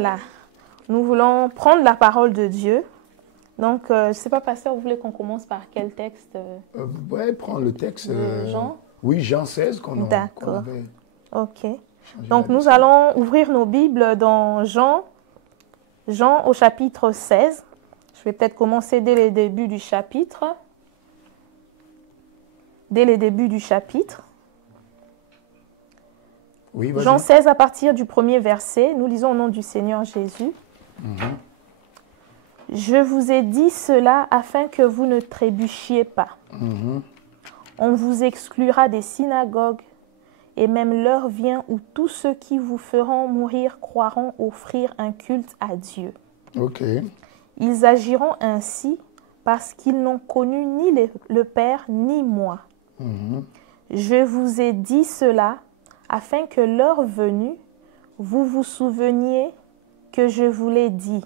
Voilà. Nous voulons prendre la parole de Dieu. Donc, je ne sais pas, pasteur, vous voulez qu'on commence par quel texte Vous pouvez prendre le texte. Jean? Oui, Jean 16 qu'on D'accord. avait. Ok. Donc, nous allons ouvrir nos Bibles dans Jean au chapitre 16. Je vais peut-être commencer dès les débuts du chapitre. Oui, Jean 16, à partir du premier verset, nous lisons au nom du Seigneur Jésus. Je vous ai dit cela afin que vous ne trébuchiez pas. On vous exclura des synagogues, et même l'heure vient où tous ceux qui vous feront mourir croiront offrir un culte à Dieu. Ok. Ils agiront ainsi parce qu'ils n'ont connu ni le Père ni moi. Je vous ai dit cela afin que l'heure venue, vous vous souveniez que je vous l'ai dit.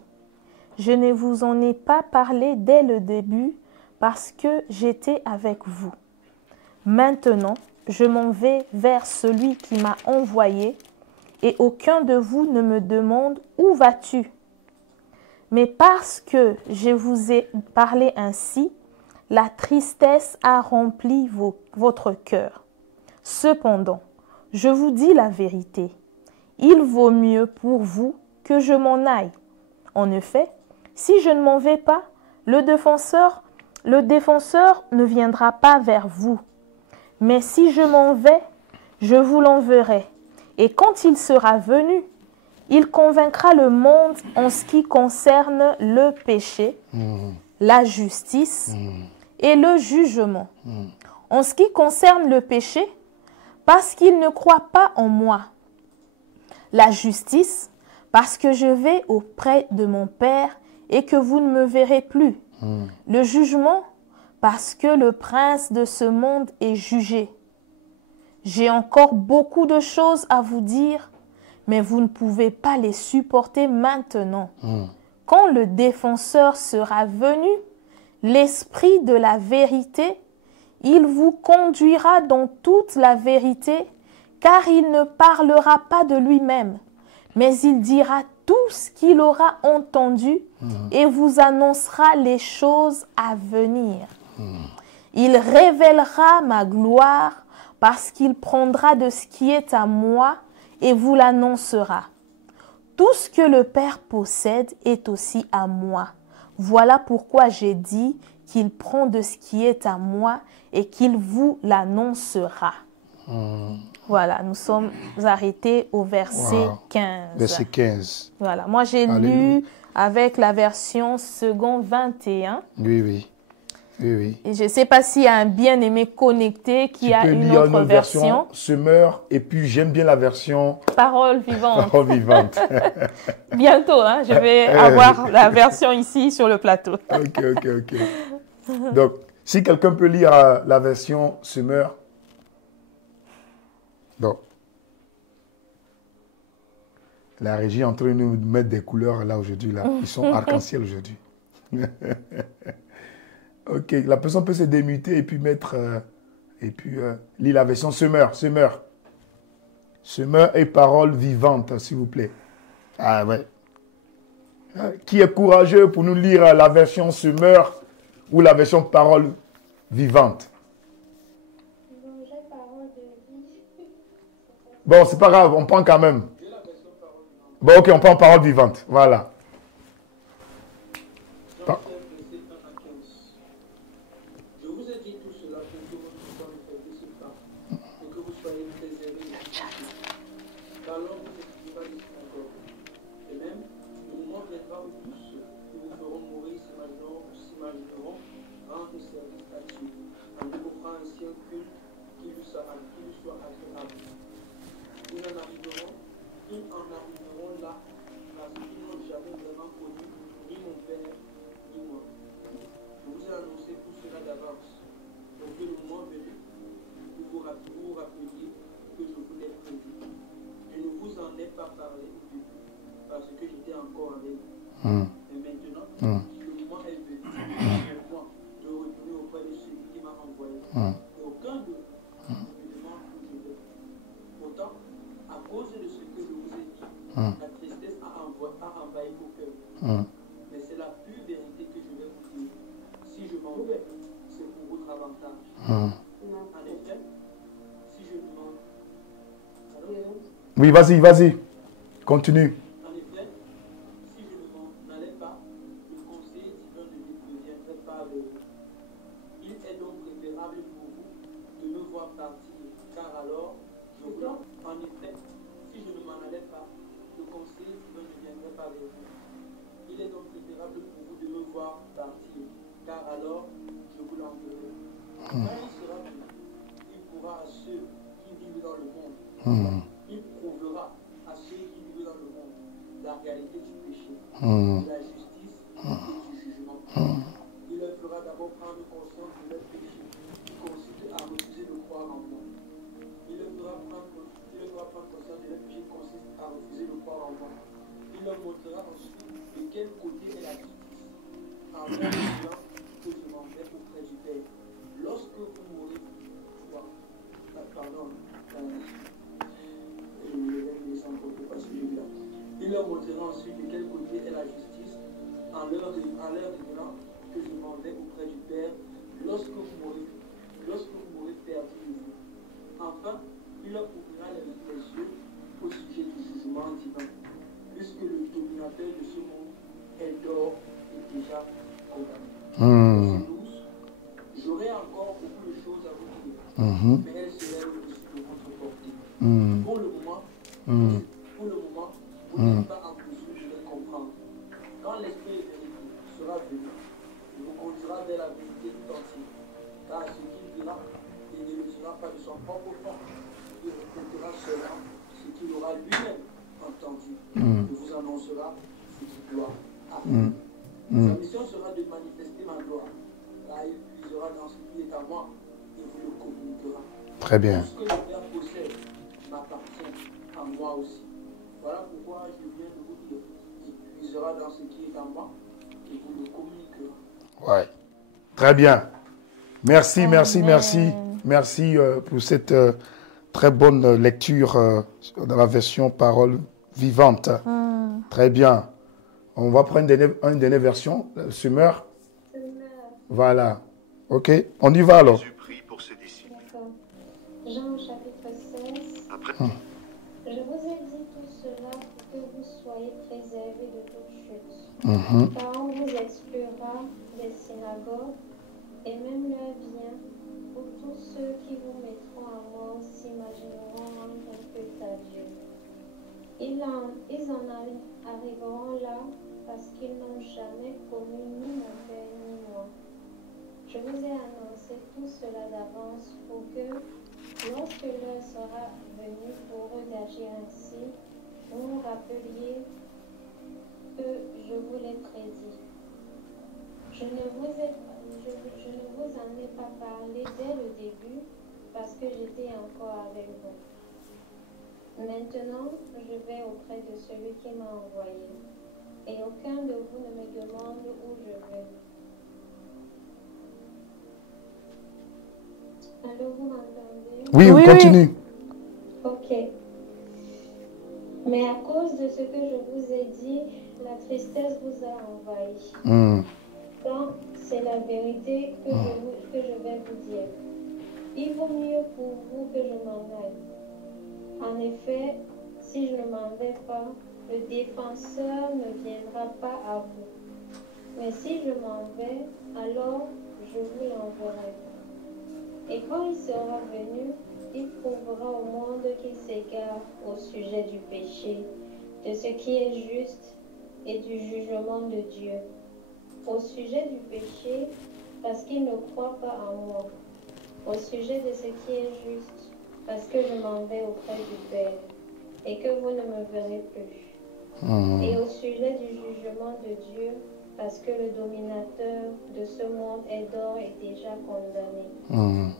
Je ne vous en ai pas parlé dès le début parce que j'étais avec vous. Maintenant, je m'en vais vers celui qui m'a envoyé et aucun de vous ne me demande « Où vas-tu » Mais parce que je vous ai parlé ainsi, la tristesse a rempli votre cœur. Cependant, je vous dis la vérité, il vaut mieux pour vous que je m'en aille. En effet, si je ne m'en vais pas, le défenseur ne viendra pas vers vous. Mais si je m'en vais, je vous l'enverrai. Et quand il sera venu, il convaincra le monde en ce qui concerne le péché, la justice et le jugement. En ce qui concerne le péché, parce qu'il ne croit pas en moi. La justice, parce que je vais auprès de mon Père et que vous ne me verrez plus. Le jugement, parce que le prince de ce monde est jugé. J'ai encore beaucoup de choses à vous dire, mais vous ne pouvez pas les supporter maintenant. Quand le défenseur sera venu, l'esprit de la vérité, il vous conduira dans toute la vérité, car il ne parlera pas de lui-même, mais il dira tout ce qu'il aura entendu et vous annoncera les choses à venir. Il révélera ma gloire parce qu'il prendra de ce qui est à moi et vous l'annoncera. Tout ce que le Père possède est aussi à moi. Voilà pourquoi j'ai dit qu'il prend de ce qui est à moi et qu'il vous l'annoncera. Voilà, nous sommes arrêtés au verset 15. Verset 15. Voilà, moi j'ai lu avec la version second 21. Oui. Et je ne sais pas s'il y a un bien-aimé connecté qui a une autre version. Semeur, et puis j'aime bien la version Parole vivante. Parole vivante. Bientôt, hein, je vais avoir la version ici sur le plateau. Ok. Donc, si quelqu'un peut lire la version Semeur. Donc, la régie est en train de nous mettre des couleurs là aujourd'hui. Là. Ils sont arc-en-ciel aujourd'hui. Ok, la personne peut se démuter et puis mettre, lire la version Semeur et parole vivante, s'il vous plaît. Ah ouais. Qui est courageux pour nous lire la version Semeur ou la version parole vivante? Bon, c'est pas grave, on prend quand même. Bon, ok, on prend parole vivante. Voilà. La tristesse a Hum. Mais c'est la pure vérité que je vais vous dire. Si je m'en vais, c'est pour votre avantage. Hum. En effet, si je ne m'en... Oui, vas-y, vas-y. Continue. En effet, si je ne m'en allais pas, le conseiller divin ne viendrait pas avec vous. Il est donc préférable pour vous de me voir partir, car alors je vous... En effet, si je ne m'en allais pas, le conseiller divin ne viendrait pas avec vous. Il est donc préférable pour vous de me voir partir, car alors je vous l'enverrai. Quand il sera venu, il pourra à ceux qui vivent dans le monde, il prouvera à ceux qui vivent dans le monde la réalité du péché, de la justice et du jugement. Il leur fera d'abord prendre conscience de leur péché, qui consiste à refuser de croire en moi. Il leur fera prendre conscience de leur péché, qui consiste à refuser de croire en moi. Il leur montrera ensuite de quel côté est la justice, en leur disant que je m'en vais auprès du Père. Lorsque vous mourrez, il leur montrera ensuite de quel côté est la justice, en leur révélant que je m'en vais auprès du Père lorsque vous mourrez perdu de vue. Enfin, il leur ouvrira les yeux au sujet du jugement divin, puisque le dominateur de ce monde est d'or et déjà condamné. J'aurai encore beaucoup de choses à vous dire, mais elles seraient au-dessus de votre portée. Pour le moment, vous n'êtes pas en mesure de les comprendre. Quand l'esprit de vérité sera venu, il vous conduira vers la vérité tout entière. Car ce qu'il dira, il ne le dira pas de son propre fond. Il répétera seulement ce qu'il aura lui-même entendu. Il vous annoncera ce qu'il doit arriver. Sa mission sera de manifester ma gloire. Car il puisera dans ce qui est à moi et vous le communiquera. Très bien. Tout ce que le Père possède m'appartient à moi aussi. Voilà pourquoi je viens de vous dire. Il puisera dans ce qui est à moi et vous le communiquera. Ouais. Très bien. Merci, Amen. merci, merci. Merci pour cette très bonne lecture dans la version parole vivante. Très bien. On va prendre une dernière version, Summer. Voilà. Ok, on y va alors. Jésus prie pour ses disciples. D'accord. Jean chapitre 16. Après, Je vous ai dit tout cela pour que vous soyez préservés de toute chute. Car on vous exclura des synagogues et même leur bien, pour tous ceux qui vous mettront à mort s'imagineront rendre un culte à Dieu. Ils en arriveront là parce qu'ils n'ont jamais connu ni mon Père ni moi. Je vous ai annoncé tout cela d'avance pour que, lorsque l'heure sera venue pour eux d'agir ainsi, vous vous rappeliez que je vous l'ai prédit. Je ne vous en ai pas parlé dès le début parce que j'étais encore avec vous. Maintenant, je vais auprès de celui qui m'a envoyé, et aucun de vous ne me demande où je vais. Allô, vous m'entendez? Oui, Oui, continue. Ok. Mais à cause de ce que je vous ai dit, la tristesse vous a envahi. Quand c'est la vérité que je vais vous dire. Il vaut mieux pour vous que je m'en aille. En effet, si je ne m'en vais pas, le défenseur ne viendra pas à vous. Mais si je m'en vais, alors je vous l'enverrai. Et quand il sera venu, il prouvera au monde qu'il s'égare au sujet du péché, de ce qui est juste et du jugement de Dieu. Au sujet du péché, parce qu'il ne croit pas en moi. Au sujet de ce qui est juste, parce que je m'en vais auprès du Père et que vous ne me verrez plus. Et au sujet du jugement de Dieu, parce que le dominateur de ce monde est d'or et déjà condamné.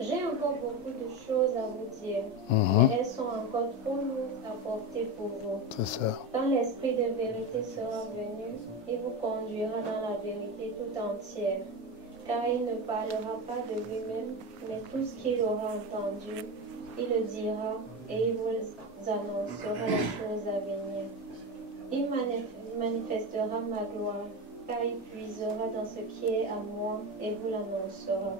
J'ai encore beaucoup de choses à vous dire, mais elles sont encore trop lourdes à porter pour vous. C'est ça. Quand l'Esprit de vérité sera venu, il vous conduira dans la vérité tout entière, car il ne parlera pas de lui-même, mais tout ce qu'il aura entendu, il le dira et il vous annoncera les choses à venir. manifestera ma gloire, car il puisera dans ce qui est à moi et vous l'annoncera.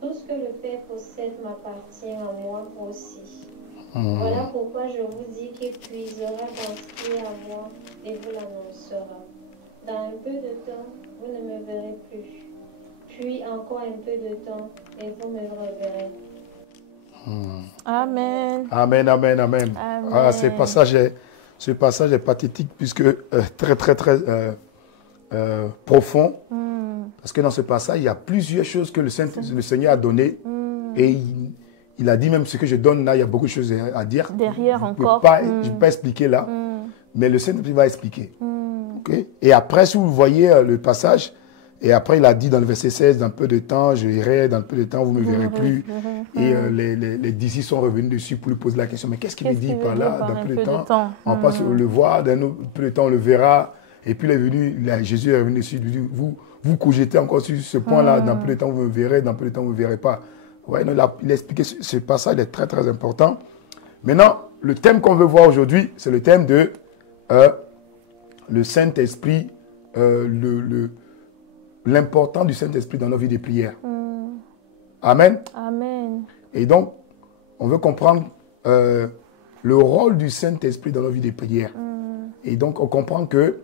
Tout ce que le Père possède m'appartient à moi aussi. Voilà pourquoi je vous dis qu'il puisera dans ce qui est à moi et vous l'annoncera. Dans un peu de temps, vous ne me verrez plus. Puis encore un peu de temps et vous me reverrez. Amen. Amen, amen, amen. Amen. Ah, ce passage est pathétique puisque très profond. Parce que dans ce passage, il y a plusieurs choses que le Seigneur a données. Et il a dit même ce que je donne là, il y a beaucoup de choses à dire. Derrière je encore. Je ne peux pas expliquer là. Mais le Saint-Esprit va expliquer. Okay? Et après, si vous voyez le passage, et après il a dit dans le verset 16, dans peu de temps, je irai, dans peu de temps, vous ne me verrez plus. Et les disciples sont revenus dessus pour lui poser la question, mais qu'est-ce qu'il me dit par là, dans peu de temps, on passe le voir, dans peu de temps, on le verra. Et puis il est venu, Jésus est revenu dessus, il dit, vous cogitez encore sur ce point-là, dans peu de temps, vous me verrez, dans peu de temps, vous ne me verrez pas. Ouais, il a expliqué ce passage, est très important. Maintenant, le thème qu'on veut voir aujourd'hui, c'est le thème de le Saint-Esprit, l'important du Saint-Esprit dans nos vies de prière. Amen. Amen. Et donc, on veut comprendre le rôle du Saint-Esprit dans nos vies de prière. Et donc, on comprend que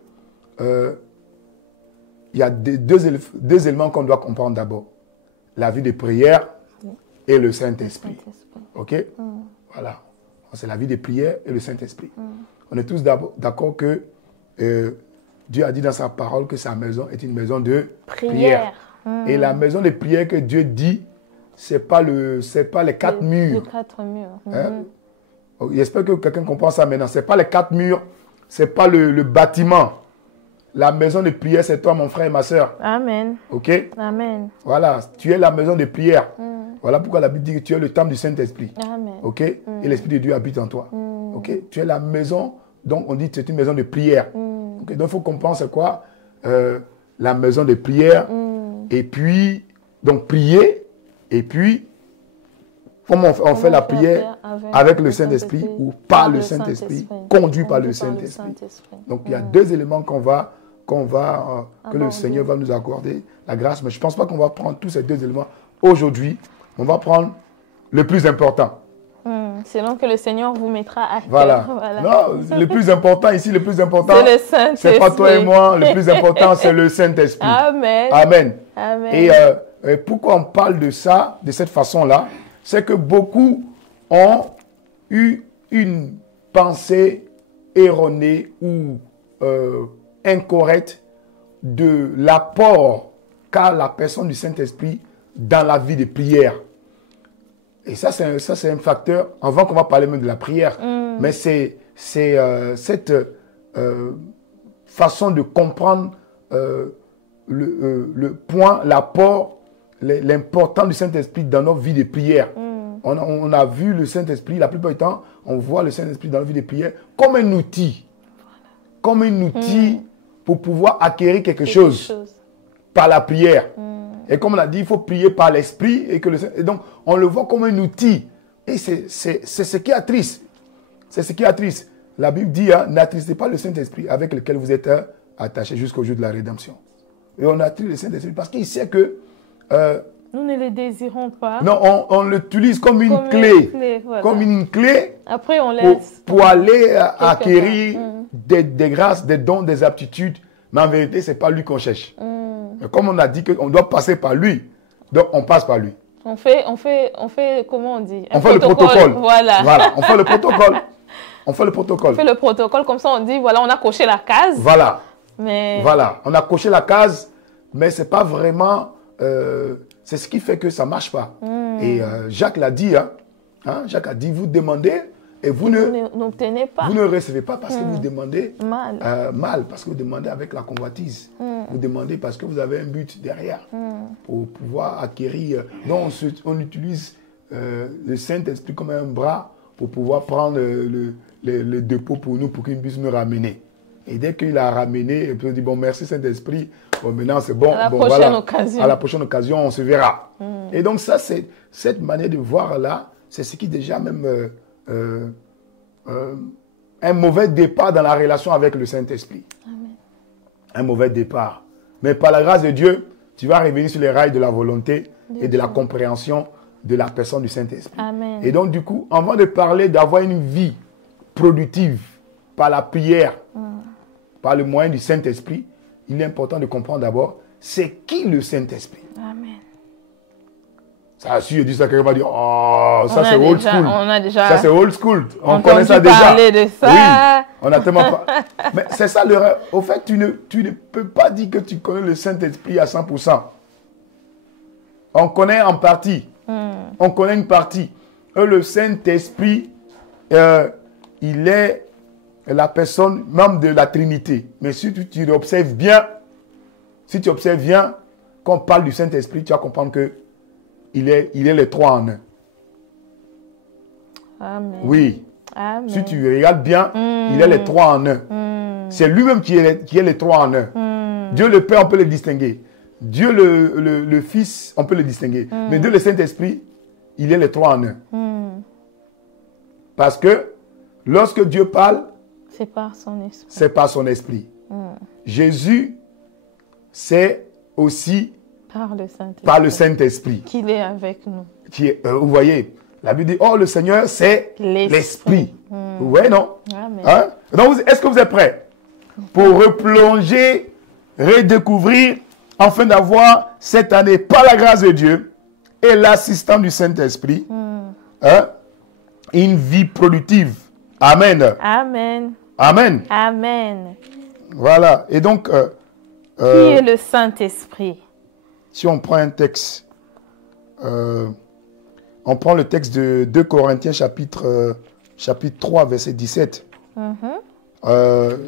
il y a deux éléments qu'on doit comprendre d'abord. La vie de prière et le Saint-Esprit. OK? Voilà. C'est la vie de prière et le Saint-Esprit. On est tous d'accord que Dieu a dit dans sa parole que sa maison est une maison de prière. Et la maison de prière que Dieu dit, ce n'est pas les quatre murs. Les quatre murs. Hein? J'espère que quelqu'un comprend ça maintenant. Ce n'est pas les quatre murs, ce n'est pas le bâtiment. La maison de prière, c'est toi, mon frère et ma soeur. Amen. OK? Amen. Voilà, tu es la maison de prière. Voilà pourquoi la Bible dit que tu es le temple du Saint-Esprit. Amen. OK? Et l'Esprit de Dieu habite en toi. OK? Tu es la maison, donc on dit que c'est une maison de prière. OK? Donc il faut comprendre c'est quoi la maison de prière. Et puis, donc prier. Et puis, comment on fait la prière avec le Saint-Esprit ou par le Saint-Esprit, conduit par le Saint-Esprit. Donc il y a deux éléments que le Seigneur va nous accorder, la grâce. Mais je ne pense pas qu'on va prendre tous ces deux éléments aujourd'hui. On va prendre le plus important. Selon que le Seigneur vous mettra à cœur. Voilà. Non, le plus important ici, le plus important, c'est le Saint-Esprit. C'est pas toi et moi. Le plus important, c'est le Saint-Esprit. Amen. Amen. Amen. Et pourquoi on parle de ça, de cette façon-là, c'est que beaucoup ont eu une pensée erronée ou incorrecte de l'apport qu'a la personne du Saint-Esprit dans la vie de prière. Et ça, c'est un facteur, avant qu'on va parler même de la prière, mais c'est cette façon de comprendre le point, l'apport, l'importance du Saint-Esprit dans notre vie de prière. On a vu le Saint-Esprit, la plupart du temps, on voit le Saint-Esprit dans la vie de prière comme un outil. Comme un outil pour pouvoir acquérir quelque chose par la prière. Et comme on a dit, il faut prier par l'Esprit. Et donc, on le voit comme un outil. Et c'est ce qui est triste. C'est ce qui est triste. La Bible dit, n'attristez pas le Saint-Esprit avec lequel vous êtes attachés jusqu'au jour de la rédemption. Et on attriste le Saint-Esprit parce qu'il sait que... nous ne le désirons pas. Non, on l'utilise comme une clé. Voilà. Comme une clé. Après, on laisse pour aller acquérir des grâces, des dons, des aptitudes. Mais en vérité, ce n'est pas lui qu'on cherche. Comme on a dit qu'on doit passer par lui, donc on passe par lui. On fait comment on dit? On fait le protocole. Voilà. On fait le protocole. On fait le protocole. On fait le protocole, comme ça on dit, voilà, on a coché la case. Voilà. Mais... Voilà, on a coché la case, mais ce n'est pas vraiment... c'est ce qui fait que ça ne marche pas. Et Jacques l'a dit, Jacques a dit, vous demandez et vous n'obtenez pas. Vous ne recevez pas parce que vous demandez mal. Parce que vous demandez avec la convoitise. Vous demandez parce que vous avez un but derrière pour pouvoir acquérir. Donc on utilise le Saint-Esprit comme un bras pour pouvoir prendre le dépôt pour nous, pour qu'il puisse nous ramener. Et dès qu'il a ramené, et puis on dit, bon, merci Saint-Esprit, bon, maintenant c'est bon. À la prochaine occasion, on se verra. Et donc ça, c'est cette manière de voir là, c'est ce qui déjà même un mauvais départ dans la relation avec le Saint-Esprit. un mauvais départ. Mais par la grâce de Dieu, tu vas revenir sur les rails de la volonté et de la compréhension de la personne du Saint-Esprit. Amen. Et donc, du coup, avant de parler d'avoir une vie productive par la prière, par le moyen du Saint-Esprit, il est important de comprendre d'abord, c'est qui le Saint-Esprit? Amen. Ça, si je dis ça, quelqu'un va dire, oh, ça c'est old school. On a déjà Ça c'est old school. On connaît ça déjà. parler de ça. Oui, on a tellement pas. Mais c'est ça le rêve. Au fait, tu ne peux pas dire que tu connais le Saint-Esprit à 100%. On connaît en partie. On connaît une partie. Le Saint-Esprit, il est la personne même de la Trinité. Mais si tu observes bien, quand on parle du Saint-Esprit, tu vas comprendre que il est les trois en un. Amen. Oui. Amen. Si tu regardes bien, il est les trois en un. C'est lui-même qui est les trois en un. Dieu le Père, on peut le distinguer. Dieu le Fils, on peut le distinguer. Mais Dieu le Saint-Esprit, il est les trois en un. Parce que lorsque Dieu parle, c'est par son esprit. C'est par son esprit. Jésus, c'est aussi par le Saint-Esprit. Qu'il est avec nous. Vous voyez, la Bible dit, oh le Seigneur, c'est l'Esprit. Vous voyez, non? Hein? Donc, est-ce que vous êtes prêts pour replonger, redécouvrir, afin d'avoir cette année, par la grâce de Dieu et l'assistance du Saint-Esprit, une vie productive? Amen. Amen. Amen. Amen. Voilà. Et donc, qui est le Saint-Esprit? Si on prend un texte, on prend le texte de 2 Corinthiens chapitre 3, verset 17.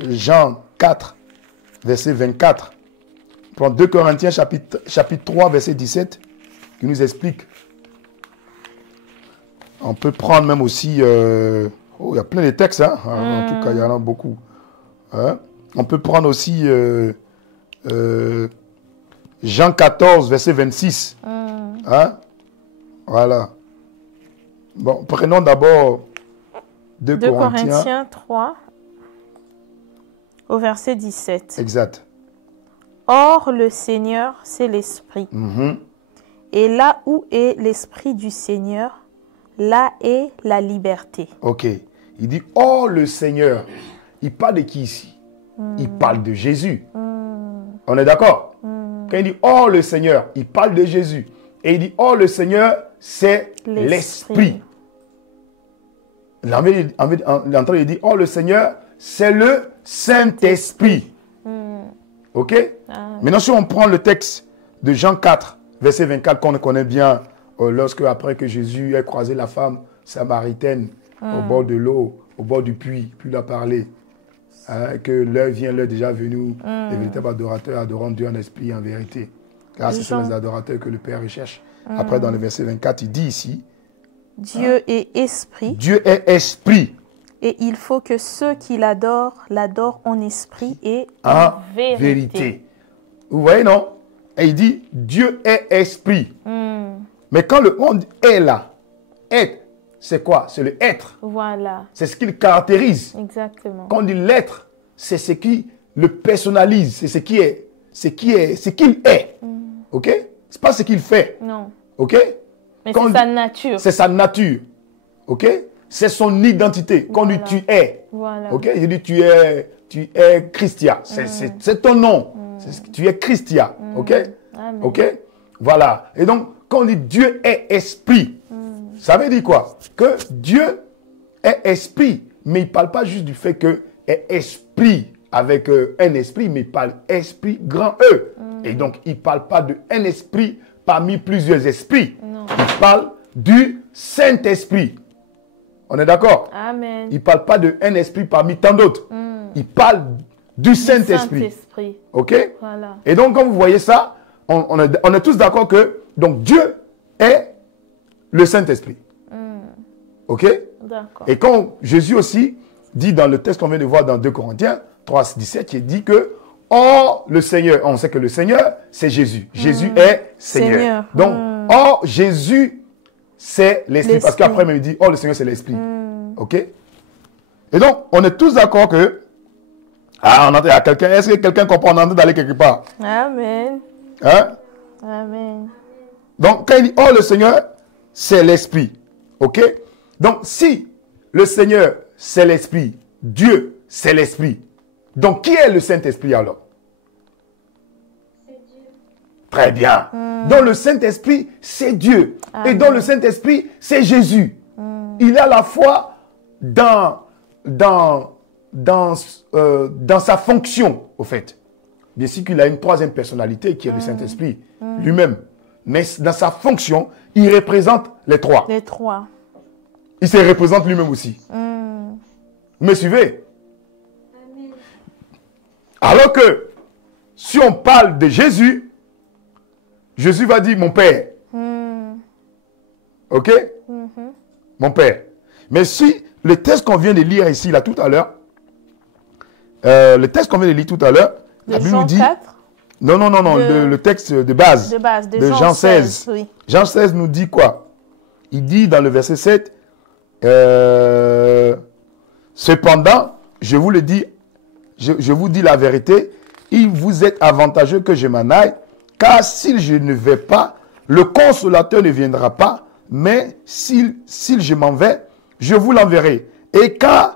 Jean 4, verset 24. On prend 2 Corinthiens chapitre 3, verset 17, qui nous explique. On peut prendre même aussi... il y a plein de textes, hein? En tout cas, il y en a beaucoup. Hein? On peut prendre aussi Jean 14, verset 26. Hein? Voilà. Bon, prenons d'abord 2 Corinthiens 3, au verset 17. Exact. Or, le Seigneur, c'est l'Esprit. Et là où est l'Esprit du Seigneur, là est la liberté. Ok. Il dit, oh le Seigneur. Il parle de qui ici? Il parle de Jésus. On est d'accord? Quand il dit, oh le Seigneur, il parle de Jésus. Et il dit, oh le Seigneur, c'est l'Esprit. L'entrée, il dit, oh le Seigneur, c'est le Saint-Esprit. Ok? Maintenant, si on prend le texte de Jean 4, verset 24, qu'on connaît bien, lorsque après que Jésus ait croisé la femme samaritaine au bord de l'eau, au bord du puits, puis il a parlé, que l'heure vient, l'heure déjà venue, les véritables adorateurs adorant Dieu en esprit et en vérité. Car ce sont les adorateurs que le Père recherche. Après, dans le verset 24, il dit ici, Dieu est esprit. Dieu est esprit. Et il faut que ceux qui l'adorent en esprit et en vérité. Vous voyez, non? Et il dit, Dieu est esprit. Mais quand le monde est là, être, c'est quoi? C'est le être. Voilà. C'est ce qui le caractérise. Exactement. Quand on dit l'être, c'est ce qui le personnalise. C'est ce qui est. Ce qu'il est. Ok? C'est pas ce qu'il fait. Non. Ok? Mais c'est sa nature. C'est sa nature. Ok? C'est son identité. Quand on dit tu es. Voilà. Ok? Il dit tu es Christia. C'est ton nom. Tu es Christia. Ok? Amen. Ok? Voilà. Et donc, quand on dit Dieu est esprit, ça veut dire quoi? Que Dieu est esprit. Mais il ne parle pas juste du fait que est esprit avec un esprit, mais il parle esprit grand E. Et donc, il ne parle pas d'un esprit parmi plusieurs esprits. Non. Il parle du Saint-Esprit. On est d'accord? Amen. Il ne parle pas d'un esprit parmi tant d'autres. Il parle du Saint-Esprit. Ok? Voilà. Et donc, quand vous voyez ça, on est tous d'accord que donc Dieu est le Saint-Esprit. Ok? D'accord. Et quand Jésus aussi dit dans le texte qu'on vient de voir dans 2 Corinthiens 3, 17, il dit que or le Seigneur, on sait que le Seigneur, c'est Jésus. Jésus est Seigneur. Donc, or Jésus, c'est l'Esprit. Parce qu'après, il dit, oh le Seigneur, c'est l'Esprit. Ok? Et donc, on est tous d'accord que Ah, on entend à quelqu'un. Est-ce que quelqu'un comprend? On est en train d'aller quelque part. Amen. Hein? Amen. Donc, quand il dit, oh, le Seigneur, c'est l'Esprit. OK? Donc, si le Seigneur, c'est l'Esprit, Dieu, c'est l'Esprit, donc qui est le Saint-Esprit alors? C'est Dieu. Très bien. Donc, le Saint-Esprit, c'est Dieu. Amen. Et donc, le Saint-Esprit, c'est Jésus. Il est à la fois dans sa fonction, au fait. Bien sûr qu'il a une troisième personnalité qui est le Saint-Esprit lui-même. Mais dans sa fonction, il représente les trois. Les trois. Il se représente lui-même aussi. Vous me suivez? Amen. Alors que, si on parle de Jésus, Jésus va dire mon Père. Ok? Mon Père. Mais si le texte qu'on vient de lire ici, là, tout à l'heure, le texte qu'on vient de lire tout à l'heure, la Bible nous dit... 4, Non, le texte de base. de Jean 16. Oui. Jean 16 nous dit quoi? Il dit dans le verset 7, cependant, je vous le dis, je vous dis la vérité, il vous est avantageux que je m'en aille, car si je ne vais pas, le consolateur ne viendra pas, mais si je m'en vais, je vous l'enverrai. Et quand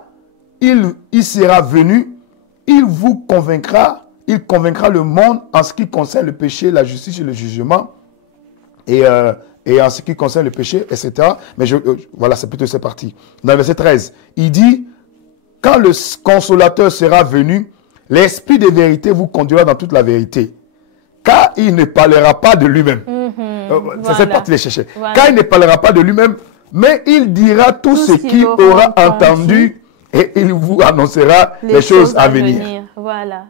il sera venu, il convaincra le monde en ce qui concerne le péché, la justice et le jugement, et en ce qui concerne le péché, etc. Mais voilà, c'est plutôt cette partie. Dans le verset 13, il dit, quand le consolateur sera venu, l'esprit de vérité vous conduira dans toute la vérité. Car il ne parlera pas de lui-même. C'est cette partie les chercher. Voilà. Car il ne parlera pas de lui-même, mais il dira tout ce qu'il aura entendu et il vous annoncera les choses à venir. Voilà.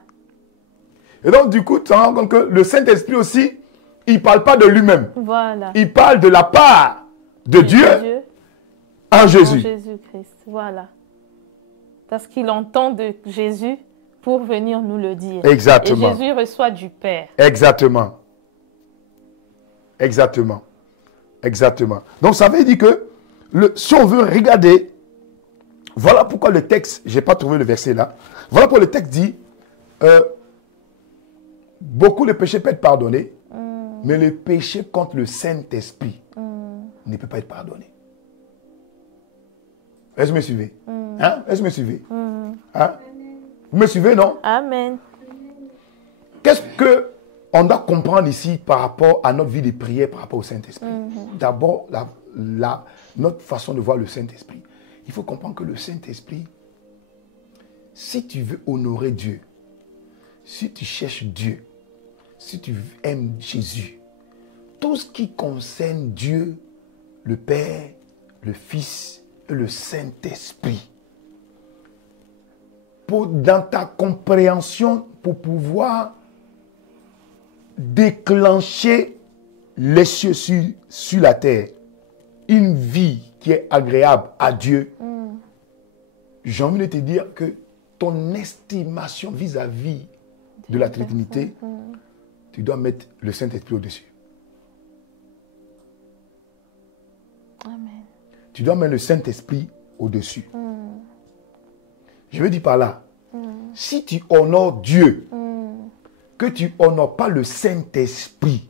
Et donc, du coup, tu te rends compte que le Saint-Esprit aussi, il ne parle pas de lui-même. Voilà. Il parle de la part de Dieu en Jésus. En Jésus-Christ. Voilà. Parce qu'il entend de Jésus pour venir nous le dire. Exactement. Et Jésus reçoit du Père. Exactement. Exactement. Exactement. Donc, ça veut dire que si on veut regarder, voilà pourquoi le texte, je n'ai pas trouvé le verset là, voilà pourquoi le texte dit, beaucoup de péchés peuvent être pardonnés, mais le péché contre le Saint-Esprit ne peut pas être pardonné. Est-ce que vous me suivez? Hein? Est-ce que vous me suivez? Hein? Vous me suivez, non? Amen. Qu'est-ce qu'on doit comprendre ici par rapport à notre vie de prière, par rapport au Saint-Esprit? D'abord, notre façon de voir le Saint-Esprit. Il faut comprendre que le Saint-Esprit, si tu veux honorer Dieu, si tu cherches Dieu, si tu aimes Jésus, tout ce qui concerne Dieu, le Père, le Fils et le Saint-Esprit, dans ta compréhension, pour pouvoir déclencher les cieux sur la terre, une vie qui est agréable à Dieu, j'ai envie de te dire que ton estimation vis-à-vis de la Trinité, tu dois mettre le Saint-Esprit au-dessus. Amen. Tu dois mettre le Saint-Esprit au-dessus. Je veux dire par là, si tu honores Dieu, que tu honores pas le Saint-Esprit,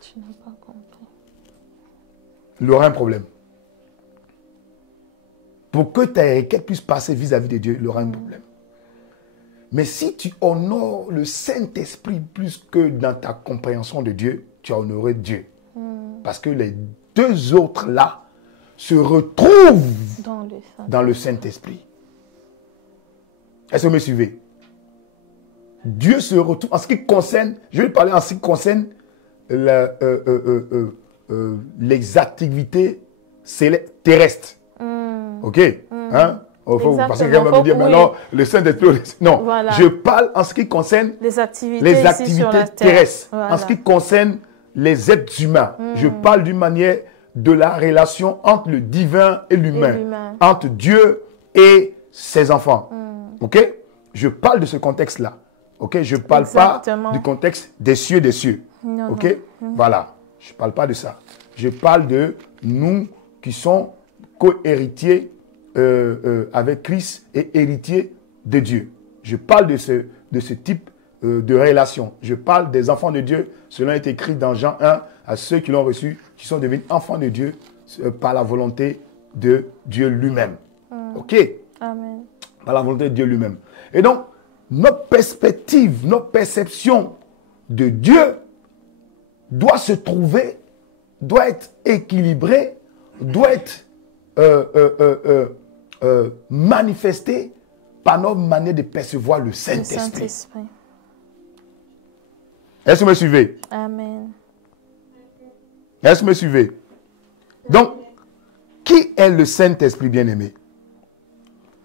Tu n'as pas compris. il aura un problème. Pour que ta requête puisse passer vis-à-vis de Dieu, il aura un problème. Mais si tu honores le Saint-Esprit plus que dans ta compréhension de Dieu, tu as honoré Dieu. Parce que les deux autres là se retrouvent dans le Saint-Esprit. Est-ce que vous me suivez? Dieu se retrouve en ce qui concerne, je vais parler en ce qui concerne les activités terrestres. Ok? Hein? Parce que quelqu'un va me dire, mais non, le Saint-Esprit. Non, Voilà. je parle en ce qui concerne Les activités, les ici activités sur la terre. terrestres. Voilà. En ce qui concerne les êtres humains. Je parle d'une manière de la relation entre le divin et l'humain. Entre Dieu et ses enfants. Ok? Je parle de ce contexte-là. Ok? Je ne parle pas du contexte des cieux des cieux. Non, ok? Voilà. Je ne parle pas de ça. Je parle de nous qui sommes co-héritiers avec Christ et héritiers de Dieu. Je parle de ce type de relation. Je parle des enfants de Dieu. Cela est écrit dans Jean 1 à ceux qui l'ont reçu, qui sont devenus enfants de Dieu par la volonté de Dieu lui-même. OK? Amen. Par la volonté de Dieu lui-même. Et donc, notre perspective, notre perception de Dieu doit se trouver, doit être équilibrée, doit être manifestée par notre manière de percevoir le Saint-Esprit. Est-ce que vous me suivez? Amen. Est-ce que vous me suivez? Donc, qui est le Saint-Esprit bien-aimé?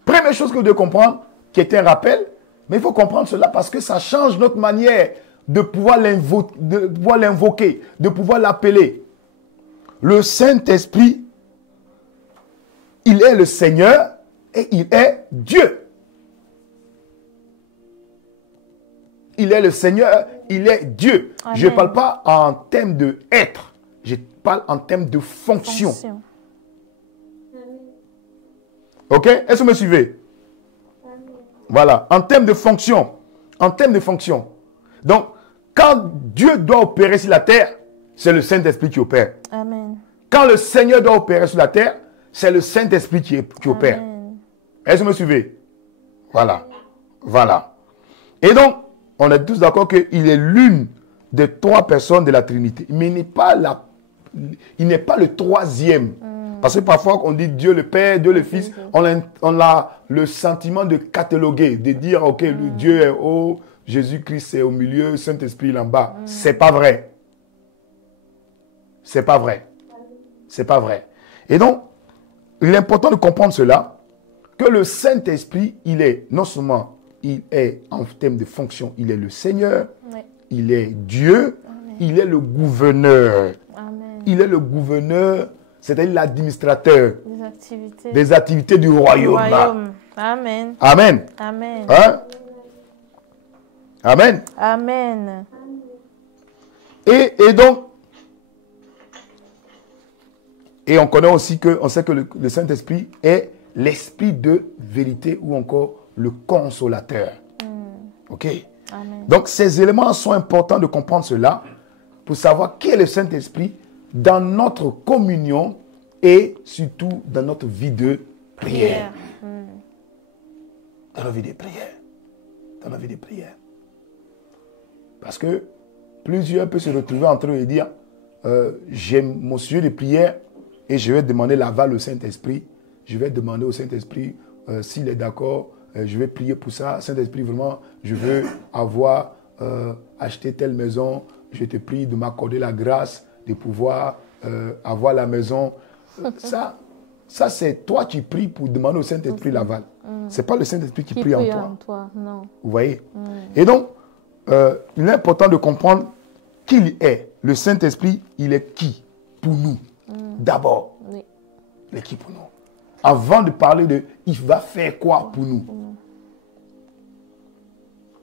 Première chose que vous devez comprendre, qui est un rappel, mais il faut comprendre cela parce que ça change notre manière de pouvoir l'invoquer, de pouvoir l'appeler. Le Saint-Esprit, il est le Seigneur et il est Dieu. Il est le Seigneur, il est Dieu. Amen. Je ne parle pas en termes de être, je parle en termes de fonction. Ok? Est-ce que vous me suivez? Voilà, en termes de fonction. En termes de fonction. Donc, quand Dieu doit opérer sur la terre, c'est le Saint-Esprit qui opère. Amen. Quand le Seigneur doit opérer sur la terre, c'est le Saint-Esprit qui opère. Est-ce que vous me suivez? Voilà. Voilà. Et donc, on est tous d'accord qu'il est l'une des trois personnes de la Trinité. Mais il n'est pas le troisième. Parce que parfois, on dit Dieu le Père, Dieu le Fils. On a le sentiment de cataloguer, de dire, ok, le Dieu est haut, Jésus-Christ est au milieu, Saint-Esprit est en bas. C'est pas vrai. C'est pas vrai. C'est pas vrai. Et donc, il est important de comprendre cela, que le Saint-Esprit, il est, non seulement, il est en termes de fonction, il est le Seigneur, il est Dieu, il est le gouverneur. Amen. Il est le gouverneur, c'est-à-dire l'administrateur des activités du royaume. Amen. Amen. Amen. Hein? Amen. Amen. Et donc, et on connaît aussi que, on sait que le Saint-Esprit est l'esprit de vérité ou encore le consolateur. Ok? Amen. Donc, ces éléments sont importants de comprendre cela pour savoir qui est le Saint-Esprit dans notre communion et surtout dans notre vie de prière. Dans notre vie de prière. Dans notre vie de prière. Parce que plusieurs peuvent se retrouver entre eux et dire j'ai mon sujet de prière et je vais demander l'aval au Saint-Esprit. Je vais demander au Saint-Esprit s'il est d'accord. Je vais prier pour ça. Saint-Esprit, vraiment, je veux avoir acheté telle maison. Je te prie de m'accorder la grâce de pouvoir avoir la maison. Ça c'est toi qui pries pour demander au Saint-Esprit l'aval. Ce n'est pas le Saint-Esprit qui prie en toi. Non. Vous voyez? Et donc, il est important de comprendre qui il est. Le Saint-Esprit, il est qui pour nous? D'abord, il est qui pour nous? Avant de parler de il va faire quoi pour nous?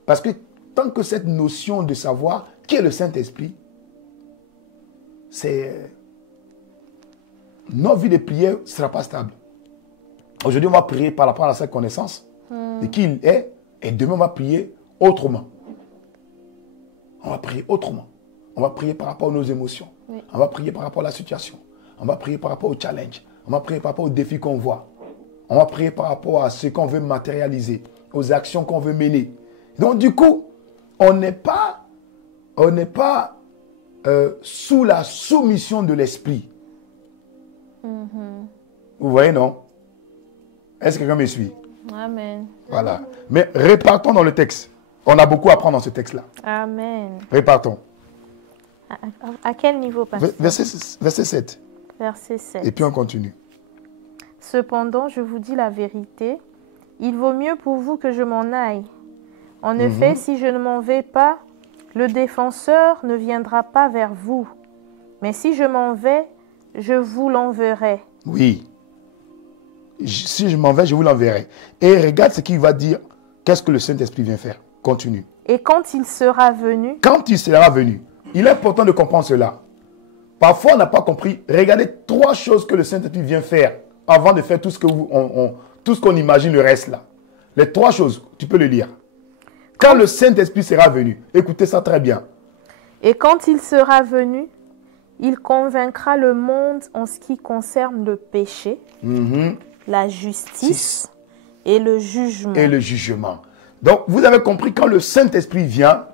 Parce que tant que cette notion de savoir qui est le Saint-Esprit, c'est notre vie de prière ne sera pas stable. Aujourd'hui, on va prier par rapport à cette connaissance de qui il est, et demain, on va prier autrement. On va prier autrement. On va prier par rapport à nos émotions. On va prier par rapport à la situation. On va prier par rapport au challenge. On va prier par rapport aux défis qu'on voit. On va prier par rapport à ce qu'on veut matérialiser, aux actions qu'on veut mener. Donc, du coup, on n'est pas sous la soumission de l'esprit. Vous voyez, non? Est-ce que quelqu'un me suit? Amen. Voilà. Mais repartons dans le texte. On a beaucoup à apprendre dans ce texte-là. Amen. Repartons. À quel niveau, pasteur? Verset 7. Verset 7. Et puis on continue. Cependant, je vous dis la vérité, il vaut mieux pour vous que je m'en aille. En effet, si je ne m'en vais pas, le défenseur ne viendra pas vers vous. Mais si je m'en vais, je vous l'enverrai. Oui. Si je m'en vais, je vous l'enverrai. Et regarde ce qu'il va dire. Qu'est-ce que le Saint-Esprit vient faire? Continue. Et quand il sera venu... Quand il sera venu. Il est important de comprendre cela. Parfois, on n'a pas compris. Regardez 3 choses que le Saint-Esprit vient faire avant de faire tout ce qu'on imagine le reste là. Les 3 choses, tu peux le lire. quand le Saint-Esprit sera venu. Écoutez ça très bien. Et quand il sera venu, il convaincra le monde en ce qui concerne le péché, la justice et le jugement. Et le jugement. Donc, vous avez compris, quand le Saint-Esprit vient,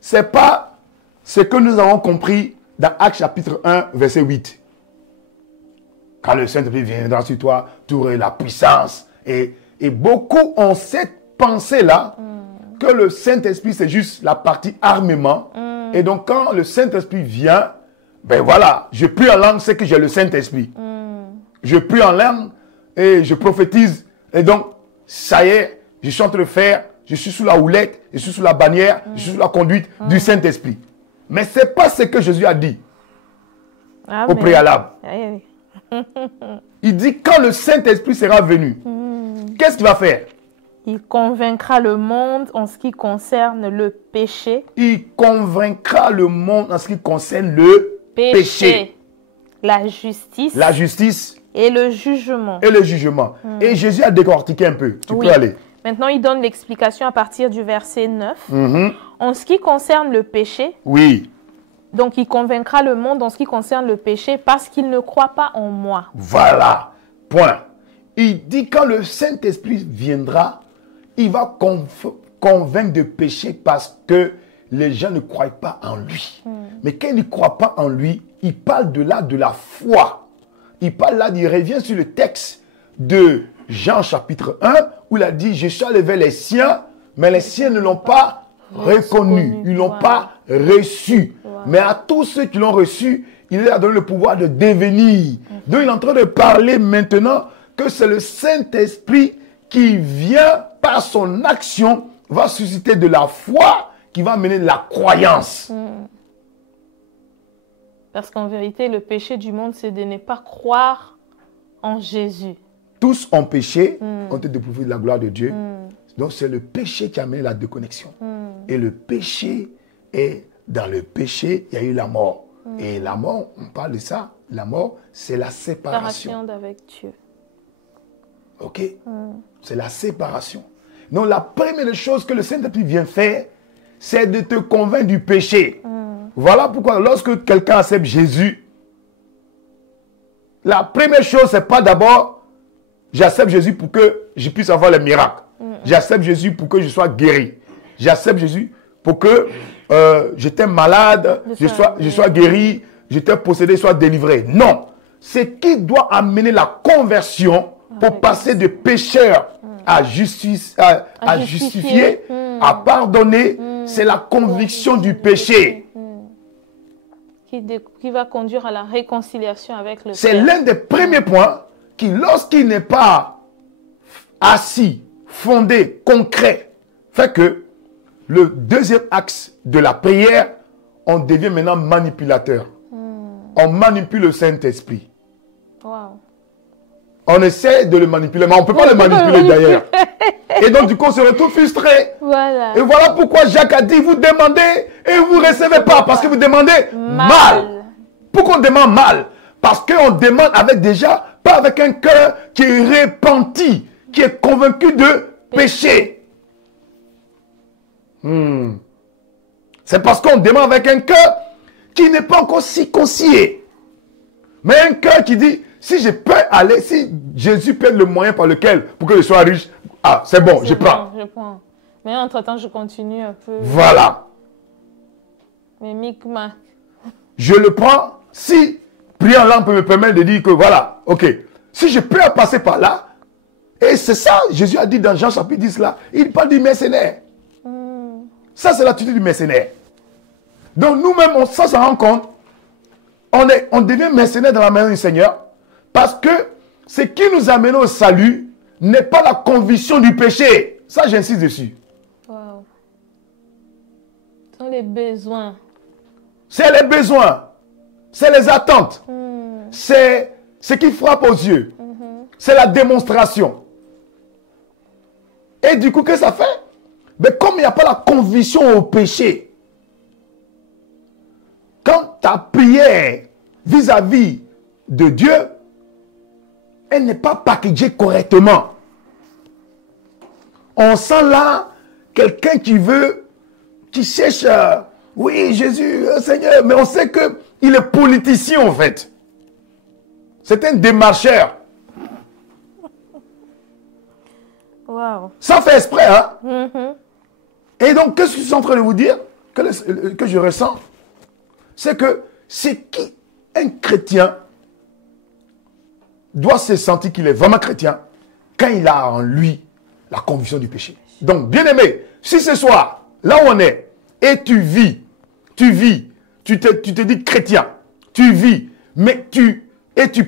ce n'est pas ce que nous avons compris dans Actes chapitre 1, verset 8. Quand le Saint-Esprit viendra sur toi, tu auras la puissance. Et beaucoup ont cette pensée-là, que le Saint-Esprit, c'est juste la partie armement. Et donc, quand le Saint-Esprit vient, ben voilà, je prie en langue, c'est que j'ai le Saint-Esprit. Je prie en langue et je prophétise. Et donc, ça y est, je suis en train de faire, je suis sous la houlette, je suis sous la bannière, je suis sous la conduite du Saint-Esprit. Mais ce n'est pas ce que Jésus a dit au préalable. Il dit, quand le Saint-Esprit sera venu, qu'est-ce qu'il va faire? Il convaincra le monde en ce qui concerne le péché. Il convaincra le monde en ce qui concerne le péché. La justice. La justice. Et le jugement. Et le jugement. Et Jésus a décortiqué un peu. Tu peux aller. Maintenant, il donne l'explication à partir du verset 9. En ce qui concerne le péché. Oui. Donc, il convaincra le monde en ce qui concerne le péché parce qu'il ne croit pas en moi. Voilà. Point. Il dit quand le Saint-Esprit viendra, il va convaincre de péché parce que les gens ne croient pas en lui. Mais quand ils ne croient pas en lui, il parle de là de la foi. Il parle là, il revient sur le texte de Jean chapitre 1 où il a dit, je suis allé vers les siens, mais les siens ne l'ont pas reconnu. Ils ne l'ont pas reçu. Mais à tous ceux qui l'ont reçu, il leur a donné le pouvoir de devenir. Donc il est en train de parler maintenant que c'est le Saint-Esprit qui vient par son action, va susciter de la foi, qui va mener de la croyance. Parce qu'en vérité, le péché du monde, c'est de ne pas croire en Jésus. Tous ont péché, ont été dépourvus de la gloire de Dieu. Donc c'est le péché qui a mené la déconnexion. Et le péché est, dans le péché, il y a eu la mort. Et la mort, on parle de ça, la mort, c'est la séparation. Séparation d'avec Dieu. Ok? C'est la séparation. Donc la première chose que le Saint-Esprit vient faire, c'est de te convaincre du péché. Voilà pourquoi lorsque quelqu'un accepte Jésus, la première chose, c'est pas d'abord, j'accepte Jésus pour que je puisse avoir les miracles. J'accepte Jésus pour que je sois guéri. J'accepte Jésus pour que j'étais malade, je sois guéri, j'étais possédé, soit délivré. Non. C'est qui doit amener la conversion pour passer de pécheur à justifier, à pardonner. C'est la conviction du péché. Qui va conduire à la réconciliation avec le Père. C'est l'un des premiers points qui, lorsqu'il n'est pas assis, fondé, concret, fait que le deuxième axe de la prière, on devient maintenant manipulateur. On manipule le Saint-Esprit. Wow. On essaie de le manipuler, mais on ne peut pas le manipuler d'ailleurs. Et donc, du coup, on se retrouve frustré. Voilà. Et voilà pourquoi Jacques a dit, vous demandez et vous ne recevez pas, parce que vous demandez mal. Pourquoi on demande mal? Parce qu'on demande avec déjà, pas avec un cœur qui est repenti, qui est convaincu de péché. C'est parce qu'on demande avec un cœur qui n'est pas encore circoncis. Mais un cœur qui dit, si je peux aller, si Jésus peut être le moyen par lequel, pour que je sois riche, ah, c'est bon, je prends. Je prends. Mais entre-temps, je continue un peu. Voilà. Mais micmac. Je le prends, si prier en langue peut me permettre de dire que voilà, ok, si je peux passer par là, et c'est ça, Jésus a dit dans Jean chapitre 10 là, il parle du mercenaire. Ça, c'est l'attitude du mercenaire. Donc nous-mêmes, ça s'en rend compte, on devient mercenaire dans la main du Seigneur, parce que ce qui nous amène au salut n'est pas la conviction du péché. Ça, j'insiste dessus. Wow. Ce sont les besoins. C'est les besoins. C'est les attentes. C'est ce qui frappe aux yeux. C'est la démonstration. Et du coup, qu'est-ce que ça fait? Mais comme il n'y a pas la conviction au péché, quand ta prière vis-à-vis de Dieu, elle n'est pas packagée correctement. On sent là quelqu'un qui cherche, oui, Jésus, Seigneur, mais on sait qu'il est politicien en fait. C'est un démarcheur. Wow. Sans faire exprès, hein. Mhm. Et donc, qu'est-ce que je suis en train de vous dire, que je ressens, c'est que c'est qui un chrétien doit se sentir qu'il est vraiment chrétien quand il a en lui la conviction du péché. Donc, bien aimé, si ce soir, là où on est, et tu te dis chrétien, tu vis, mais tu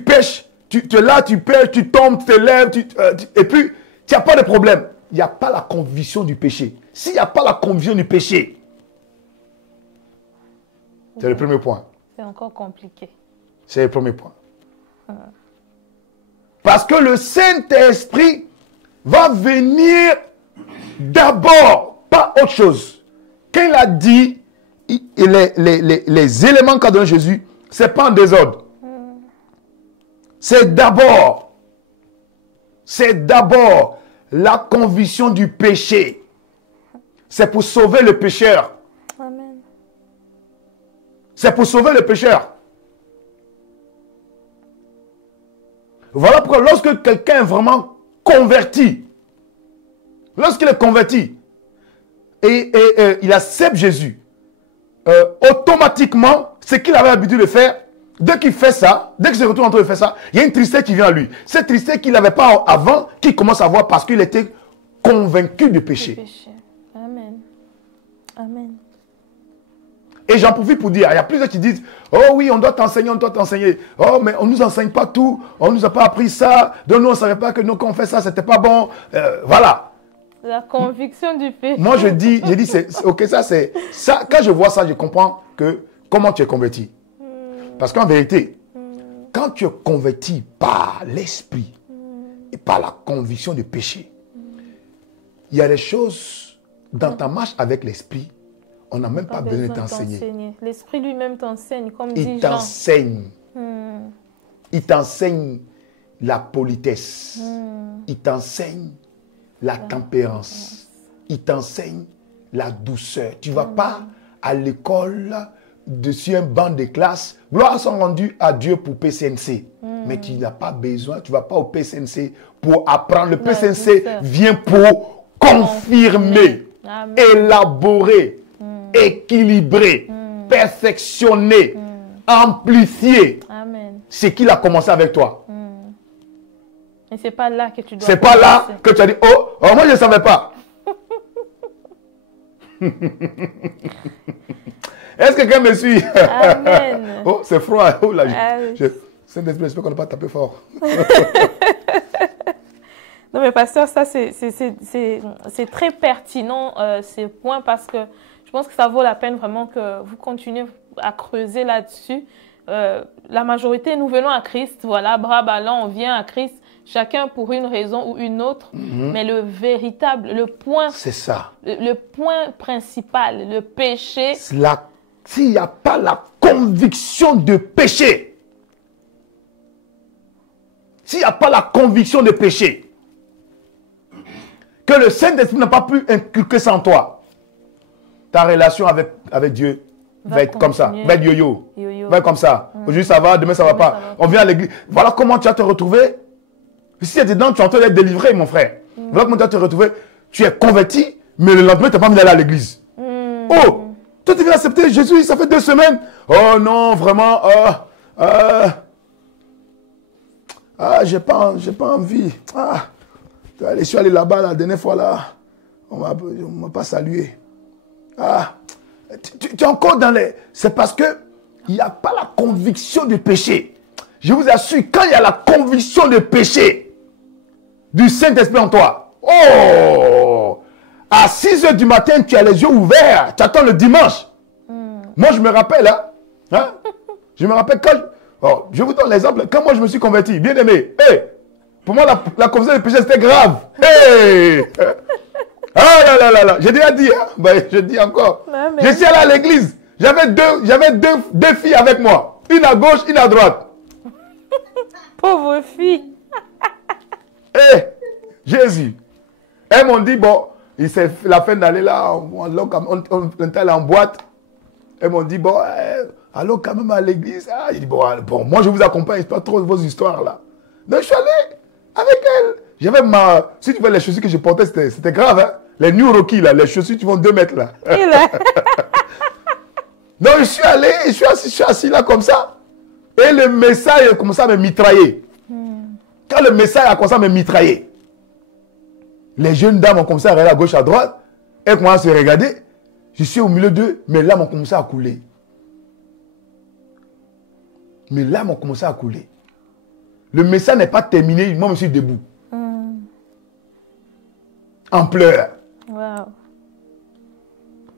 pêches, tu es là, tu pêches, tu tombes, tu te lèves, et puis, tu n'as pas de problème. Il n'y a pas la conviction du péché. S'il n'y a pas la conviction du péché, c'est le premier point. C'est encore compliqué. C'est le premier point. Parce que le Saint-Esprit va venir d'abord, pas autre chose. Quand il a dit, les éléments qu'a donné Jésus, ce n'est pas en désordre. C'est d'abord la conviction du péché. C'est pour sauver le pécheur. Amen. C'est pour sauver le pécheur. Voilà pourquoi lorsque quelqu'un est vraiment converti, lorsqu'il est converti et il accepte Jésus, automatiquement, ce qu'il avait l'habitude de faire, dès qu'il fait ça, dès qu'il se retrouve en train de faire ça, il y a une tristesse qui vient à lui. Cette tristesse qu'il n'avait pas avant, qu'il commence à avoir parce qu'il était convaincu du péché. Amen. Amen. Et j'en profite pour dire, il y a plusieurs qui disent, oh oui, on doit t'enseigner, on doit t'enseigner. Oh, mais on ne nous enseigne pas tout, on ne nous a pas appris ça, donc nous on ne savait pas que nous, quand on fait ça, c'était pas bon. Voilà. La conviction du péché. Moi, je dis, ok, ça c'est, ça, quand je vois ça, je comprends que, comment tu es converti. Parce qu'en vérité, quand tu es converti par l'esprit et par la conviction du péché, il y a des choses dans ta marche avec l'esprit, on n'a même pas besoin de t'enseigner. L'esprit lui-même t'enseigne, comme dit Jean. Il t'enseigne. Il t'enseigne la politesse. Il t'enseigne la tempérance. Il t'enseigne la douceur. Tu ne vas pas à l'école dessus un banc de classe. Gloire sont rendues à Dieu pour PCNC. Mais tu n'as pas besoin, tu ne vas pas au PCNC pour apprendre. Le PCNC vient pour confirmer, élaborer, équilibrer, perfectionner, amplifier ce qu'il a commencé avec toi. Et c'est pas là que tu dois. C'est pas là que tu as dit, oh moi je ne savais pas. Est-ce que quelqu'un me suit? Amen. Oh, c'est froid. Oh, là, Saint-Esprit, j'espère qu'on n'a pas tapé fort. Non, mais pasteur, ça, c'est très pertinent, ces points, parce que je pense que ça vaut la peine vraiment que vous continuez à creuser là-dessus. La majorité, nous venons à Christ, voilà, bras ballants, on vient à Christ, chacun pour une raison ou une autre, mais le véritable, le point, c'est ça. Le point principal, le péché. S'il n'y a pas la conviction de péché, s'il n'y a pas la conviction de péché, que le Saint-Esprit n'a pas pu inculquer ça en toi, ta relation avec Dieu va être comme ça, va être yo-yo, va être comme ça. Aujourd'hui ça va, demain ça va pas. On vient à l'église. Voilà comment tu vas te retrouver. Si tu es dedans, tu es en train d'être délivré, mon frère. Voilà comment tu vas te retrouver. Tu es converti, mais le lendemain, tu n'as pas envie d'aller à l'église. Oh, toi tu viens accepter Jésus, ça fait 2 semaines. Oh non, vraiment, j'ai pas envie. Je suis allé là-bas la dernière fois là, on m'a pas salué. Tu es encore dans les... C'est parce que il n'y a pas la conviction du péché. Je vous assure, quand il y a la conviction du péché du Saint-Esprit en toi, oh, à 6 h du matin, tu as les yeux ouverts, tu attends le dimanche. Moi, je me rappelle, je me rappelle quand... je vous donne l'exemple, quand moi je me suis converti, bien aimé, pour moi, la conviction du péché, c'était grave. Ah là, j'ai déjà dit, je dis encore. Amen. Je suis allé à l'église, j'avais deux filles avec moi, une à gauche, une à droite. Pauvre fille. Jésus. Elles m'ont dit, bon, Il s'est fait la peine d'aller là, on est allé en boîte. Elles m'ont dit, bon, allons quand même à l'église. Ah, il dit, bon, moi je vous accompagne, c'est pas trop vos histoires là. Donc je suis allé avec elle. J'avais si tu vois les chaussures que je portais, c'était grave, hein. Les New Rocky là, les chaussures qui vont 2 mètres là. Donc je suis allé, je suis assis là comme ça. Et le message a commencé à me mitrailler. Quand le message a commencé à me mitrailler, les jeunes dames ont commencé à regarder à gauche, à droite. Elles commencent à se regarder. Je suis au milieu d'eux, mes larmes ont commencé à couler. Mes larmes ont commencé à couler. Le message n'est pas terminé, moi je suis debout. En pleurs. Wow.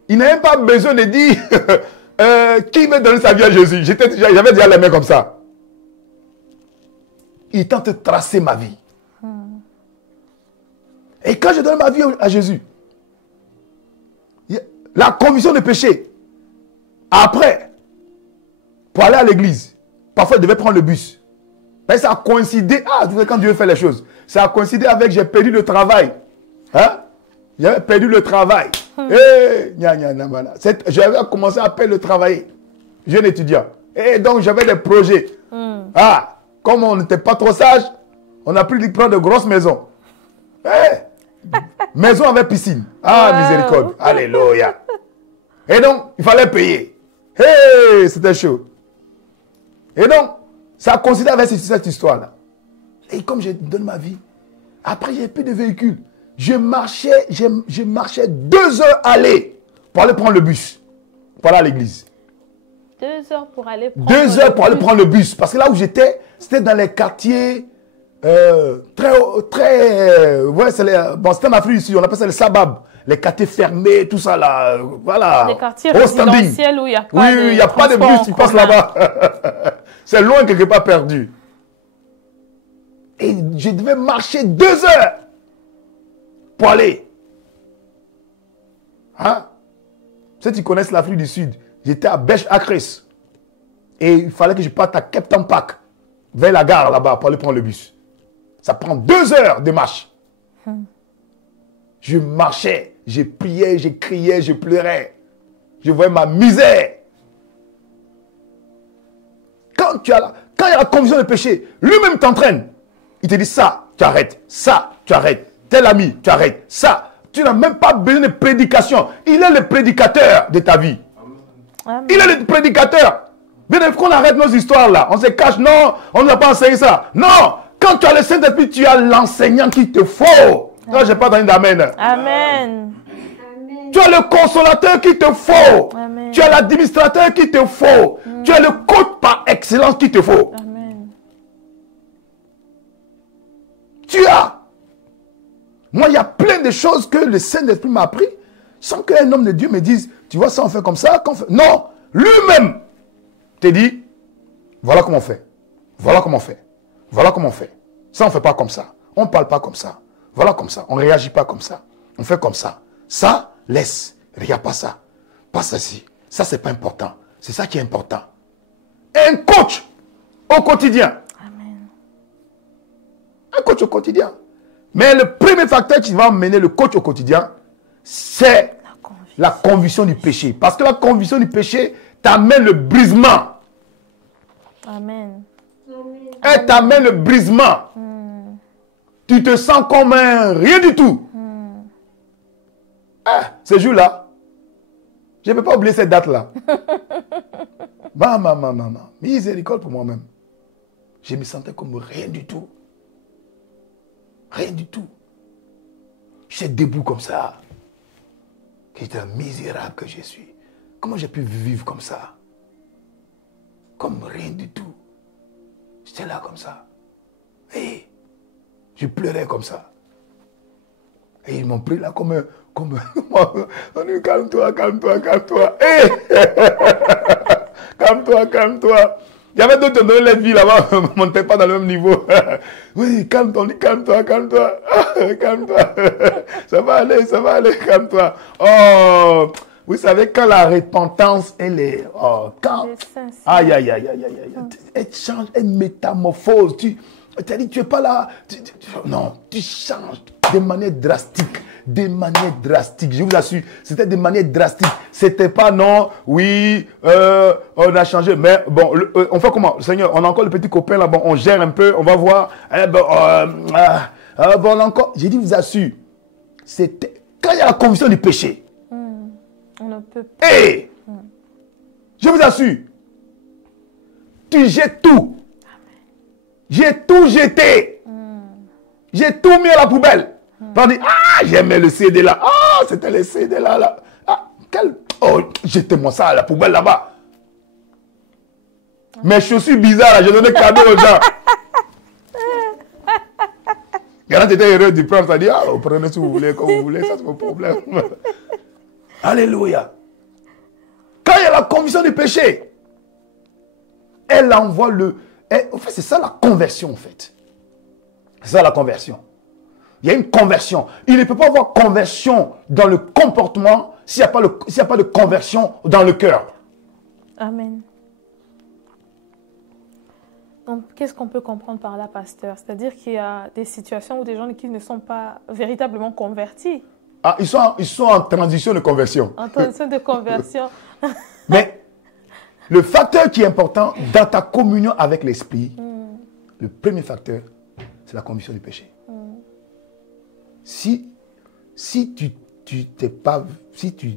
Il n'a même pas besoin de dire qui veut donner sa vie à Jésus. J'avais déjà les mains comme ça. Il tente de tracer ma vie. Et quand je donne ma vie à Jésus, la conviction de péché, après, pour aller à l'église, parfois je devais prendre le bus. Mais ça a coïncidé, quand Dieu fait les choses, ça a coïncidé avec j'ai perdu le travail. Hein? J'avais perdu le travail. J'avais commencé à peine le travailler. Jeune étudiant. Et donc j'avais des projets. Comme on n'était pas trop sage, on a pris prendre de grosses maisons. Maison avec piscine. Miséricorde. Alléluia. Et donc, il fallait payer. C'était chaud. Et donc, ça a coïncidé avec cette histoire-là. Et comme je donne ma vie, après, j'ai plus de véhicule. Je marchais 2 heures aller pour aller prendre le bus. Pour aller à l'église. 2 heures pour aller prendre 2 heures pour aller prendre le bus. Parce que là où j'étais, c'était dans les quartiers c'était en Afrique du Sud, on appelle ça les sabab. Les quartiers fermés, tout ça là. Voilà. Les quartiers résidentiels où il n'y a pas il n'y a pas de bus qui passe là-bas. C'est loin quelque part perdu. Et je devais marcher 2 heures pour aller. Ceux qui connaissent l'Afrique du Sud, j'étais à Bech-Acres. Et il fallait que je parte à Cape Town Park, vers la gare là-bas, pour aller prendre le bus. Ça prend 2 heures de marche. Je marchais, je priais, je criais, je pleurais. Je voyais ma misère. Quand il y a la conviction de péché, lui-même t'entraîne. Il te dit ça, tu arrêtes. Ça, tu arrêtes. Tel ami, tu arrêtes. Ça, tu n'as même pas besoin de prédication. Il est le prédicateur de ta vie. Amen. Il est le prédicateur. Bien qu'on arrête nos histoires là. On se cache, non, on n'a pas enseigné ça. Non, quand tu as le Saint-Esprit, tu as l'enseignant qu'il te faut. Là, je n'ai pas donné d'amen. Amen. Tu as le consolateur qu'il te faut. Amen. Tu as l'administrateur qu'il te faut. Tu as le coach par excellence qu'il te faut. Amen. Tu as. Moi, il y a plein de choses que le Saint-Esprit m'a appris sans qu'un homme de Dieu me dise, tu vois, ça on fait comme ça. Non, lui-même te dit, voilà comment on fait. Voilà comment on fait. Voilà comment on fait. Ça, on ne fait pas comme ça. On ne parle pas comme ça. Voilà comme ça. On ne réagit pas comme ça. On fait comme ça. Ça, laisse. Regarde pas ça. Pas ceci. Ça, c'est pas important. C'est ça qui est important. Un coach au quotidien. Amen. Un coach au quotidien. Mais le premier facteur qui va mener le coach au quotidien, c'est la conviction du péché. Parce que la conviction du péché t'amène le brisement. Amen. Elle t'amène le brisement. Tu te sens comme un rien du tout. Ce jour-là, je ne peux pas oublier cette date-là. Maman, miséricorde pour moi-même. Je me sentais comme rien du tout. Rien du tout. J'étais debout comme ça. J'étais misérable que je suis. Comment j'ai pu vivre comme ça? Comme rien du tout. J'étais là comme ça. Et je pleurais comme ça. Et ils m'ont pris là comme on dit, calme-toi, calme-toi, calme-toi. Hey! Calme-toi, calme-toi. Il y avait d'autres qui donnaient les vies là-bas, on ne montait pas dans le même niveau. Oui, calme-toi, calme-toi, calme-toi. Calme-toi. Ça va aller, calme-toi. Oh, vous savez, quand la repentance, elle est... Oh, quand... Aïe, aïe, aïe, aïe, aïe. Elle change, elle métamorphose. Tu n'es pas là. Non, tu changes. de manière drastique. De manière drastique, je vous assure, c'était de manière drastique. C'était pas non, oui, on a changé, mais bon, on fait comment, Seigneur, on a encore le petit copain là, bon, on gère un peu, on va voir. Bon, encore, j'ai dit, je vous assure, c'était quand il y a la conviction du péché. On ne peut pas. Hey, je vous assure, tu jettes tout. J'ai tout jeté. J'ai tout mis à la poubelle. On dit, ah, j'aimais le CD là. Ah, c'était le CD là. Ah, oh, jetez-moi ça à la poubelle là-bas. Mes chaussures bizarres là, j'ai donné cadeau aux gens. Quand tu étais heureux du prendre, ça dit, ah, vous prenez si vous voulez, comme vous voulez, ça c'est mon problème. Alléluia. Quand il y a la conviction du péché, elle envoie le... En fait, c'est ça la conversion en fait. C'est ça la conversion. Il y a une conversion. Il ne peut pas avoir conversion dans le comportement s'il n'y a pas de conversion dans le cœur. Amen. Donc, qu'est-ce qu'on peut comprendre par là, pasteur? C'est-à-dire qu'il y a des situations où des gens qui ne sont pas véritablement convertis. Ah, ils sont en transition de conversion. En transition de conversion. Mais le facteur qui est important dans ta communion avec l'Esprit, le premier facteur, c'est la conviction du péché. Si tu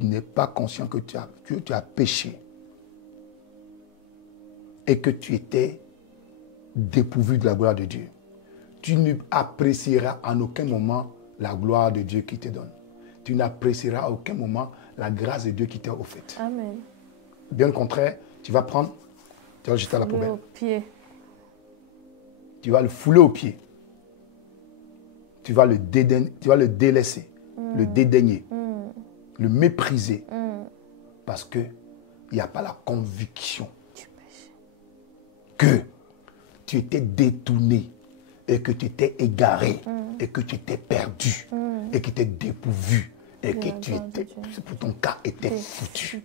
n'es pas conscient que tu as péché et que tu étais dépourvu de la gloire de Dieu, tu n'apprécieras en aucun moment la gloire de Dieu qui te donne. Tu n'apprécieras à aucun moment la grâce de Dieu qui t'est offerte. Amen. Bien au contraire, tu vas prendre, tu vas le jeter à la poubelle. Au pied. Tu vas le fouler au pied. Tu vas le délaisser, le dédaigner, le mépriser. Parce qu'il n'y a pas la conviction que tu étais détourné et que tu étais égaré et que tu étais perdu et que tu étais dépourvu et que pour ton cas, était foutu.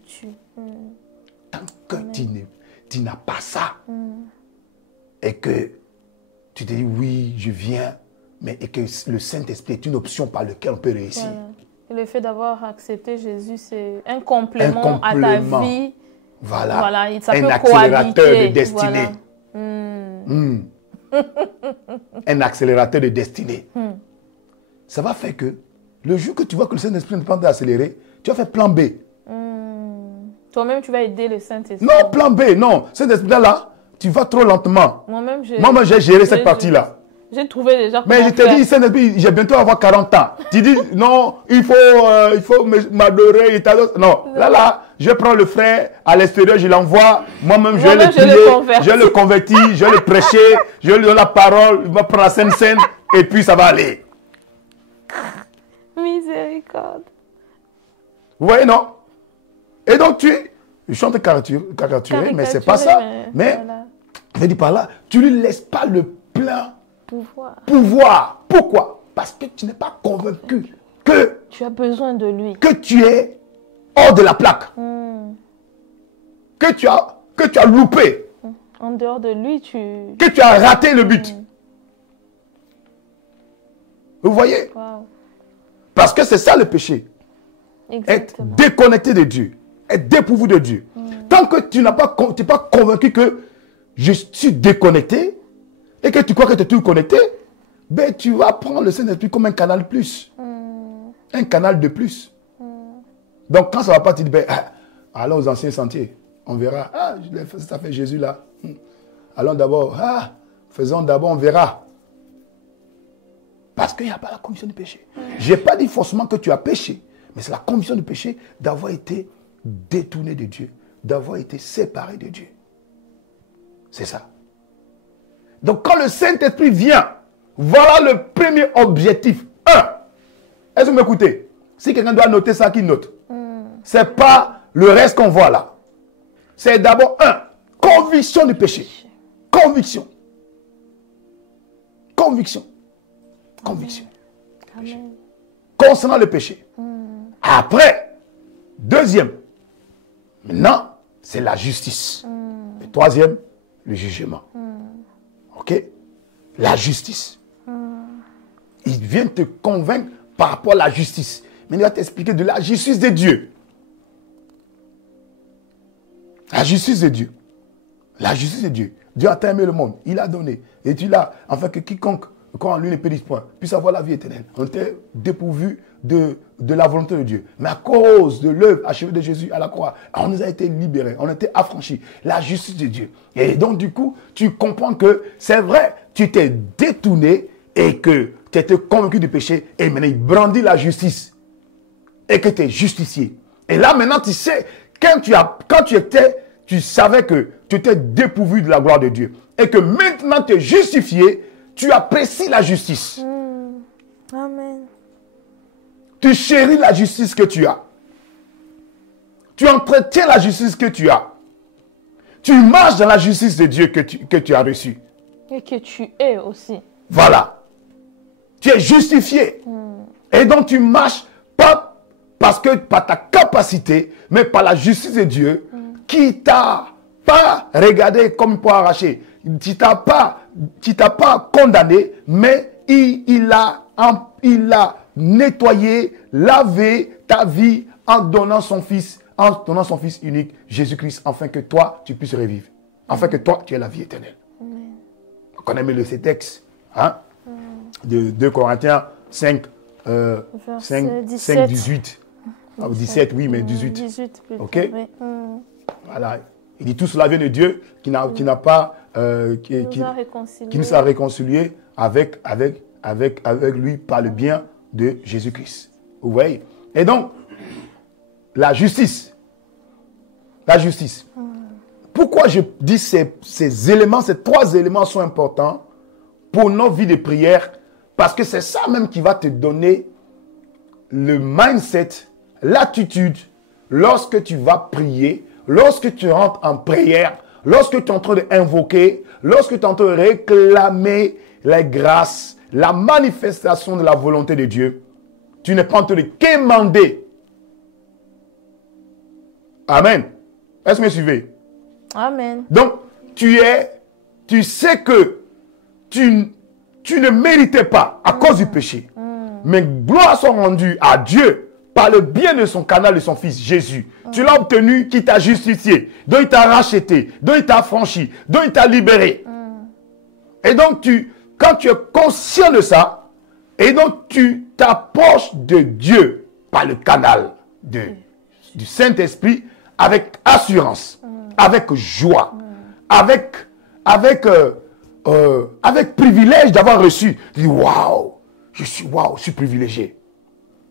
Tant que tu n'as pas ça et que tu te dis oui, je viens, mais et que le Saint-Esprit est une option par laquelle on peut réussir. Voilà. Et le fait d'avoir accepté Jésus, c'est un complément à ta vie. Voilà. Ça un peut accélérateur de destinée. Voilà. Un accélérateur de destinée. Ça va faire que le jour que tu vois que le Saint-Esprit ne peut pas t'accélérer, tu vas faire plan B. Toi-même, tu vas aider le Saint-Esprit. Non, plan B, non. Saint-Esprit là, tu vas trop lentement. Moi-même, j'ai géré cette partie-là. J'ai trouvé déjà. Mais je te dis, Saint-Esprit, j'ai bientôt avoir 40 ans. Tu dis, non, il faut m'adorer. Non, là, je prends le frère à l'extérieur, je l'envoie. Moi-même, je vais le prier, je le convertis, je vais le prêcher, je lui donne la parole, il va prendre la scène, et puis ça va aller. Miséricorde. Vous voyez, non? Et donc, je chante caricaturé, mais c'est pas ça. Mais, voilà. Je dis par là, tu lui laisses pas le plein pouvoir. Pourquoi? Parce que tu n'es pas convaincu que tu as besoin de lui. Que tu es hors de la plaque. Que tu as loupé. En dehors de lui, que tu as raté le but. Vous voyez? Wow. Parce que c'est ça le péché. Exactement. Être déconnecté de Dieu. Être dépourvu de Dieu. Tant que tu n'es pas convaincu que je suis déconnecté et que tu crois que tu es tout connecté, ben tu vas prendre le Saint-Esprit comme un canal plus. Un canal de plus. Donc quand ça ne va pas, tu dis, ben, allons aux anciens sentiers. On verra. Ah, ça fait Jésus là. Allons d'abord. Ah, faisons d'abord, on verra. Parce qu'il n'y a pas la conviction du péché. Je n'ai pas dit forcément que tu as péché. Mais c'est la conviction du péché d'avoir été détourné de Dieu. D'avoir été séparé de Dieu. C'est ça. Donc quand le Saint-Esprit vient, voilà le premier objectif. 1. Est-ce que vous m'écoutez? Si quelqu'un doit noter ça, qu'il note. Ce n'est pas le reste qu'on voit là. C'est d'abord 1. Conviction du péché. Conviction. Conviction. Conviction. Amen. Concernant le péché. Après, deuxième. Maintenant, c'est la justice. Le troisième, le jugement. Ok? La justice. Il vient te convaincre par rapport à la justice. Mais il va t'expliquer de la justice de Dieu. La justice de Dieu. La justice de Dieu. Dieu a aimé le monde. Il a donné. Et tu l'as, afin que quiconque, quand lui ne périsse point, puisse avoir la vie éternelle. On était dépourvu de la volonté de Dieu. Mais à cause de l'œuvre achevée de Jésus à la croix, on nous a été libérés. On a été affranchis. La justice de Dieu. Et donc, du coup, tu comprends que c'est vrai, tu t'es détourné et que tu étais convaincu du péché. Et maintenant, il brandit la justice. Et que tu es justifié. Et là, maintenant, tu sais, quand tu savais que tu étais dépourvu de la gloire de Dieu. Et que maintenant, tu es justifié, tu apprécies la justice. Amen. Tu chéris la justice que tu as. Tu entretiens la justice que tu as. Tu marches dans la justice de Dieu que tu as reçue. Et que tu es aussi. Voilà. Tu es justifié. Et donc tu marches pas parce que par ta capacité, mais par la justice de Dieu qui t'a pas regardé comme pour arracher. Qui t'a pas condamné, mais il a nettoyé, lavé ta vie en donnant son fils unique, Jésus-Christ, afin que toi, tu puisses revivre. Afin que toi, tu aies la vie éternelle. On connaît le texte, hein, de 2 Corinthiens 5, 18. 17, oui, mais 18. 18 plutôt, ok? Oui. Voilà. Il dit tout cela vient de Dieu qui nous a réconciliés avec lui par le bien de Jésus-Christ. Vous voyez? Et donc, la justice. La justice. Pourquoi je dis ces éléments, ces 3 éléments sont importants pour nos vies de prière? Parce que c'est ça même qui va te donner le mindset, l'attitude, lorsque tu vas prier, lorsque tu rentres en prière, lorsque tu es en train d'invoquer, lorsque tu es en train de réclamer les grâces, la manifestation de la volonté de Dieu, tu n'es pas en train de quémander. Amen. Est-ce que vous me suivez? Amen. Donc, tu sais que tu ne méritais pas à cause du péché. Mais gloire soit rendue à Dieu par le bien de son canal de son fils Jésus. Tu l'as obtenu qui t'a justifié, dont il t'a racheté, dont il t'a affranchi, dont il t'a libéré. Et donc, quand tu es conscient de ça, et donc tu t'approches de Dieu par le canal du Saint-Esprit avec assurance, avec joie, avec privilège d'avoir reçu. Tu dis, waouh, je suis privilégié.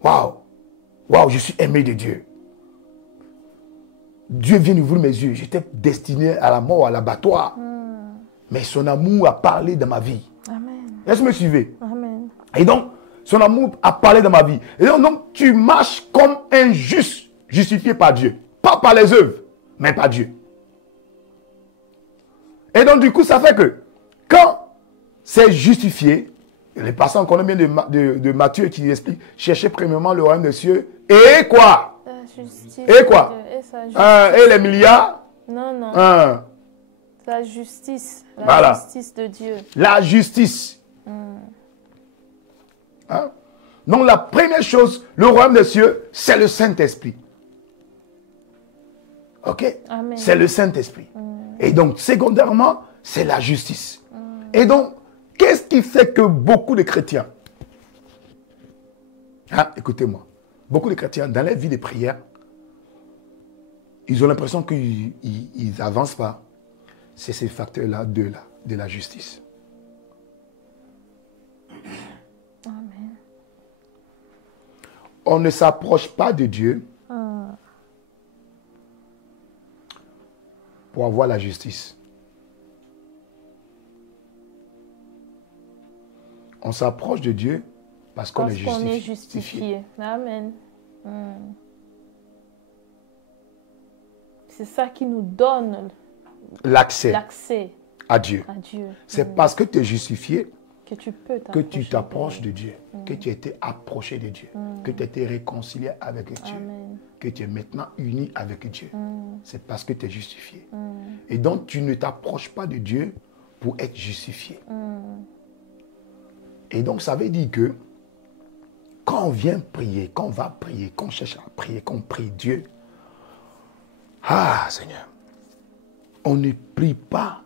Waouh, je suis aimé de Dieu. Dieu vient d'ouvrir mes yeux. J'étais destiné à la mort, à l'abattoir. Mais son amour a parlé dans ma vie. Amen. Est-ce que vous me suivez? Amen. Et donc, son amour a parlé dans ma vie. Et donc, tu marches comme un juste, justifié par Dieu. Pas par les œuvres, mais par Dieu. Et donc, du coup, ça fait que quand c'est justifié, les passants qu'on aime bien de Matthieu qui explique, cherchez premièrement le royaume des cieux. Et quoi? La justice. Et quoi? Et sa justice. Et les milliards? Non. La justice. La Voilà. justice de Dieu. La justice. Hein? Donc la première chose, le royaume des cieux, c'est le Saint-Esprit. Ok? Amen. C'est le Saint-Esprit. Et donc, secondairement, c'est la justice. Et donc, qu'est-ce qui fait que beaucoup de chrétiens, écoutez-moi, beaucoup de chrétiens, dans leur vie de prière, ils ont l'impression qu'ils n'avancent pas. C'est ces facteurs-là de la justice. Amen. On ne s'approche pas de Dieu pour avoir la justice. On s'approche de Dieu parce qu'on est justifié. Amen. C'est ça qui nous donne l'accès à Dieu. C'est parce que tu es justifié que tu peux que tu t'approches de Dieu, que tu as été approché de Dieu, que tu as été réconcilié avec Dieu, que tu es maintenant uni avec Dieu. C'est parce que tu es justifié. Et donc tu ne t'approches pas de Dieu pour être justifié. Et donc, ça veut dire que quand on vient prier, quand on va prier, quand on cherche à prier, quand on prie Dieu, ah Seigneur, on ne prie pas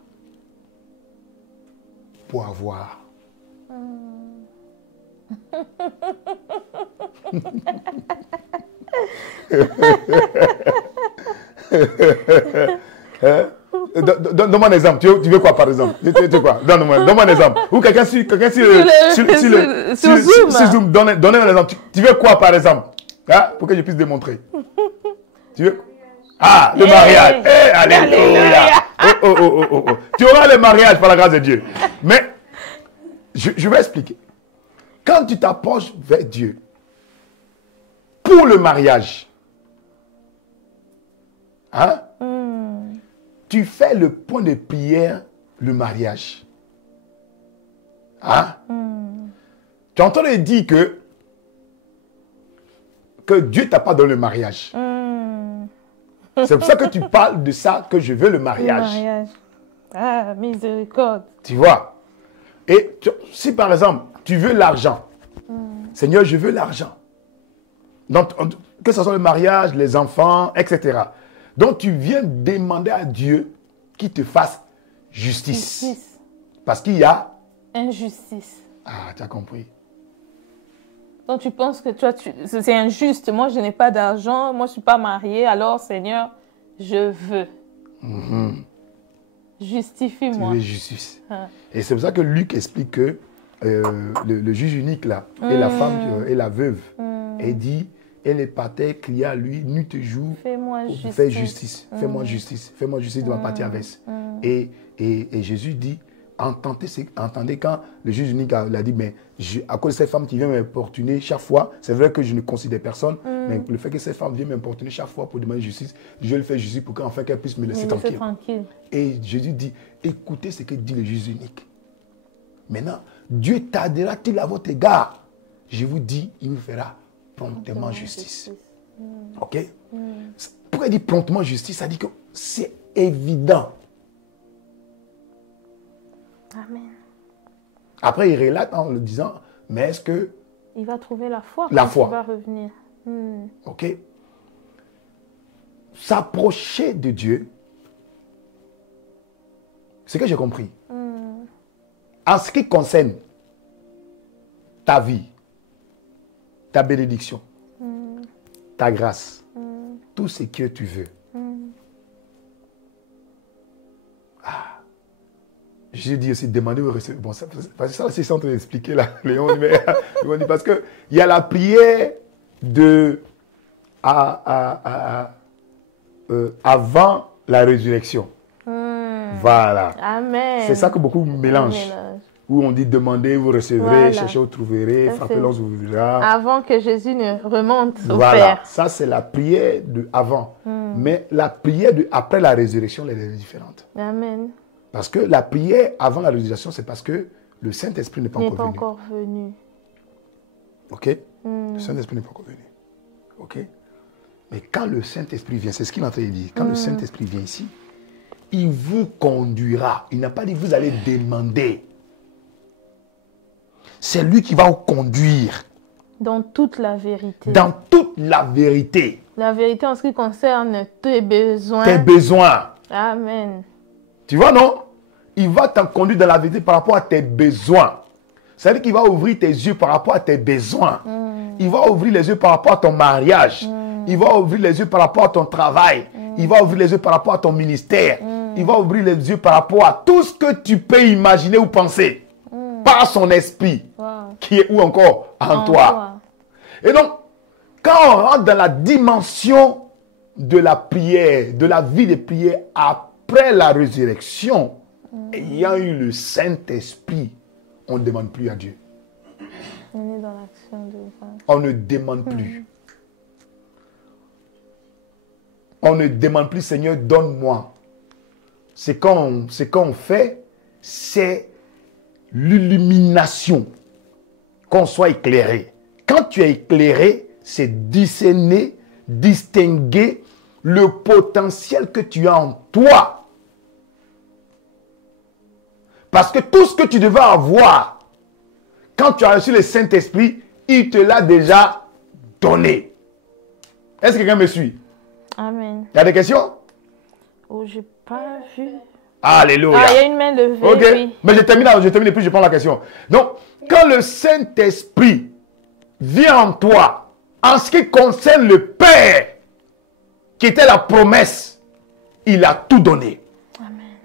pour avoir. Donne-moi un exemple. Tu veux quoi par exemple? Tu veux quoi? Donne-moi un exemple. Ou quelqu'un sur Zoom. Donne un exemple. Tu veux quoi par exemple? Hein? Pour que je puisse démontrer. Tu veux? Ah, le mariage. Hey, alléluia. Oh. Tu auras le mariage par la grâce de Dieu. Mais, je vais expliquer. Quand tu t'approches vers Dieu pour le mariage, hein? Tu fais le point de prière, le mariage. Hein? Tu entends dire que Dieu t'a pas donné le mariage. C'est pour ça que tu parles de ça, que je veux le mariage. Le mariage. Ah, miséricorde. Tu vois? Et si par exemple, tu veux l'argent, Seigneur, je veux l'argent. Donc, que ce soit le mariage, les enfants, etc. Donc, tu viens demander à Dieu qu'il te fasse justice. Parce qu'il y a injustice. Ah, tu as compris. Donc, tu penses que c'est injuste. Moi, je n'ai pas d'argent. Moi, je ne suis pas mariée. Alors, Seigneur, je veux. Justifie-moi. Tu veux justice. Et c'est pour ça que Luc explique que le juge unique, là, et la femme, et la veuve, elle dit... Et les pater cria à lui, nuit et jour, fais-moi justice. Fais justice. Fais-moi justice. Fais-moi justice de ma partie adverse. Et Jésus dit, entendez quand le juge unique a dit, mais à cause de cette femme qui vient m'importuner chaque fois, c'est vrai que je ne considère personne, mais le fait que cette femme vient m'importuner chaque fois pour demander justice, je le fais justice pour qu'enfin qu'elle puisse me laisser tranquille. Et Jésus dit, écoutez ce que dit le juge unique. Maintenant, Dieu tardera-t-il à votre égard? Je vous dis, il vous fera promptement justice. Ok? Pourquoi il dit promptement justice? Ça dit que c'est évident. Amen. Après, il relate en le disant, mais est-ce que... Il va trouver la foi. La foi. Il va revenir. Ok? S'approcher de Dieu, c'est ce que j'ai compris. En ce qui concerne ta vie, ta bénédiction, ta grâce, tout ce que tu veux. Ah. J'ai dit aussi, demander ou recevoir. Bon, parce que ça, c'est en train d'expliquer là. Léon dit, parce qu'il y a la prière avant la résurrection. Voilà. Amen. C'est ça que beaucoup mélangent. Où on dit demandez, vous recevrez, voilà. Cherchez, vous trouverez, frappez, l'on vous ouvrira. Avant que Jésus ne remonte au voilà. Père. Ça, c'est la prière de avant. Mais la prière de après la résurrection, elle est différente. Amen. Parce que la prière avant la résurrection, c'est parce que le Saint-Esprit n'est pas encore venu. Ok? Le Saint-Esprit n'est pas encore venu. Ok? Mais quand le Saint-Esprit vient, c'est ce qu'il est en train de dire. Quand le Saint-Esprit vient ici, il vous conduira. Il n'a pas dit vous allez demander. C'est lui qui va vous conduire. Dans toute la vérité. Dans toute la vérité. La vérité en ce qui concerne tes besoins. Tes besoins. Amen. Tu vois, non? Il va t'en conduire dans la vérité par rapport à tes besoins. C'est-à-dire qu'il va ouvrir tes yeux par rapport à tes besoins. Il va ouvrir les yeux par rapport à ton mariage. Il va ouvrir les yeux par rapport à ton travail. Il va ouvrir les yeux par rapport à ton ministère. Il va ouvrir les yeux par rapport à tout ce que tu peux imaginer ou penser. Par son esprit, qui est où encore? En toi. Et donc, quand on rentre dans la dimension de la prière, de la vie de prière après la résurrection, ayant eu le Saint-Esprit, on ne demande plus à Dieu. On est dans l'action de grâce. On ne demande plus. On ne demande plus, Seigneur, donne-moi. C'est qu'on fait, c'est l'illumination, qu'on soit éclairé. Quand tu es éclairé, c'est discerner, distinguer le potentiel que tu as en toi. Parce que tout ce que tu devais avoir, quand tu as reçu le Saint-Esprit, il te l'a déjà donné. Est-ce que quelqu'un me suit? Amen. Il y a des questions? Oh, j'ai pas vu. Alléluia. Ah, il y a une main levée, Ok, oui. mais je termine et puis je prends la question. Donc, quand le Saint-Esprit vient en toi, en ce qui concerne le Père, qui était la promesse, il a tout donné. Amen.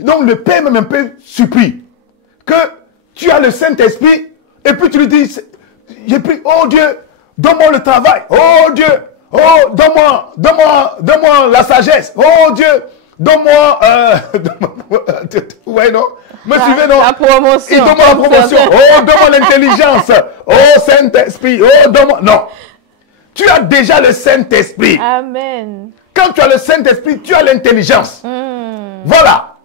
Donc, le Père même un peu surpris que tu as le Saint-Esprit et puis tu lui dis, j'ai pris, oh Dieu, donne-moi le travail. Oh Dieu, oh, donne-moi la sagesse. Oh Dieu, donne-moi, ouais, non? Me suivez, non? La promotion. Il donne-moi la promotion. Oh, donne-moi l'intelligence. Oh, Saint-Esprit. Oh, donne-moi. Non. Tu as déjà le Saint-Esprit. Amen. Quand tu as le Saint-Esprit, tu as l'intelligence. Voilà.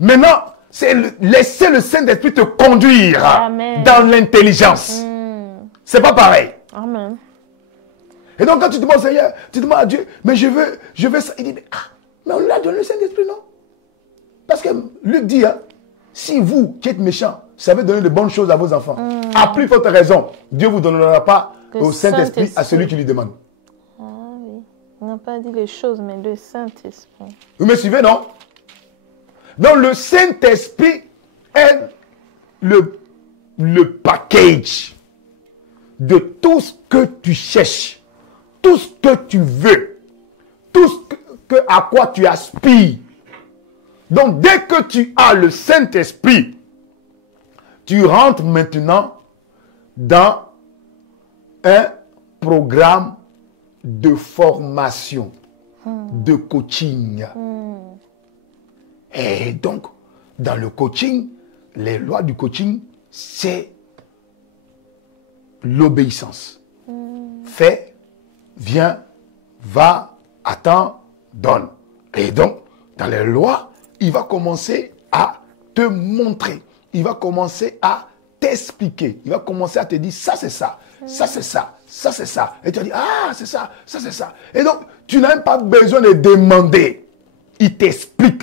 Maintenant, c'est laisser le Saint-Esprit te conduire Amen. dans l'intelligence. C'est pas pareil. Amen. Et donc, quand tu demandes au Seigneur, tu demandes à Dieu, mais je veux ça. Il dit, mais on lui a donné le Saint-Esprit, non? Parce que Luc dit, si vous qui êtes méchants, savez donner de bonnes choses à vos enfants, à plus forte raison, Dieu ne vous donnera pas au Saint-Esprit à celui qui lui demande. Ah oui. On n'a pas dit les choses, mais le Saint-Esprit. Vous me suivez, non? Donc, le Saint-Esprit est le package de tout ce que tu cherches, tout ce que tu veux, tout ce à quoi tu aspires. Donc, dès que tu as le Saint-Esprit, tu rentres maintenant dans un programme de formation, de coaching. Et donc, dans le coaching, les lois du coaching, c'est l'obéissance. Fais, viens, va, attends, donne. Et donc, dans les lois, il va commencer à te montrer. Il va commencer à t'expliquer. Il va commencer à te dire, ça c'est ça, ça c'est ça, ça c'est ça. Et tu vas dire, ah c'est ça, ça c'est ça. Et donc, tu n'as même pas besoin de demander. Il t'explique.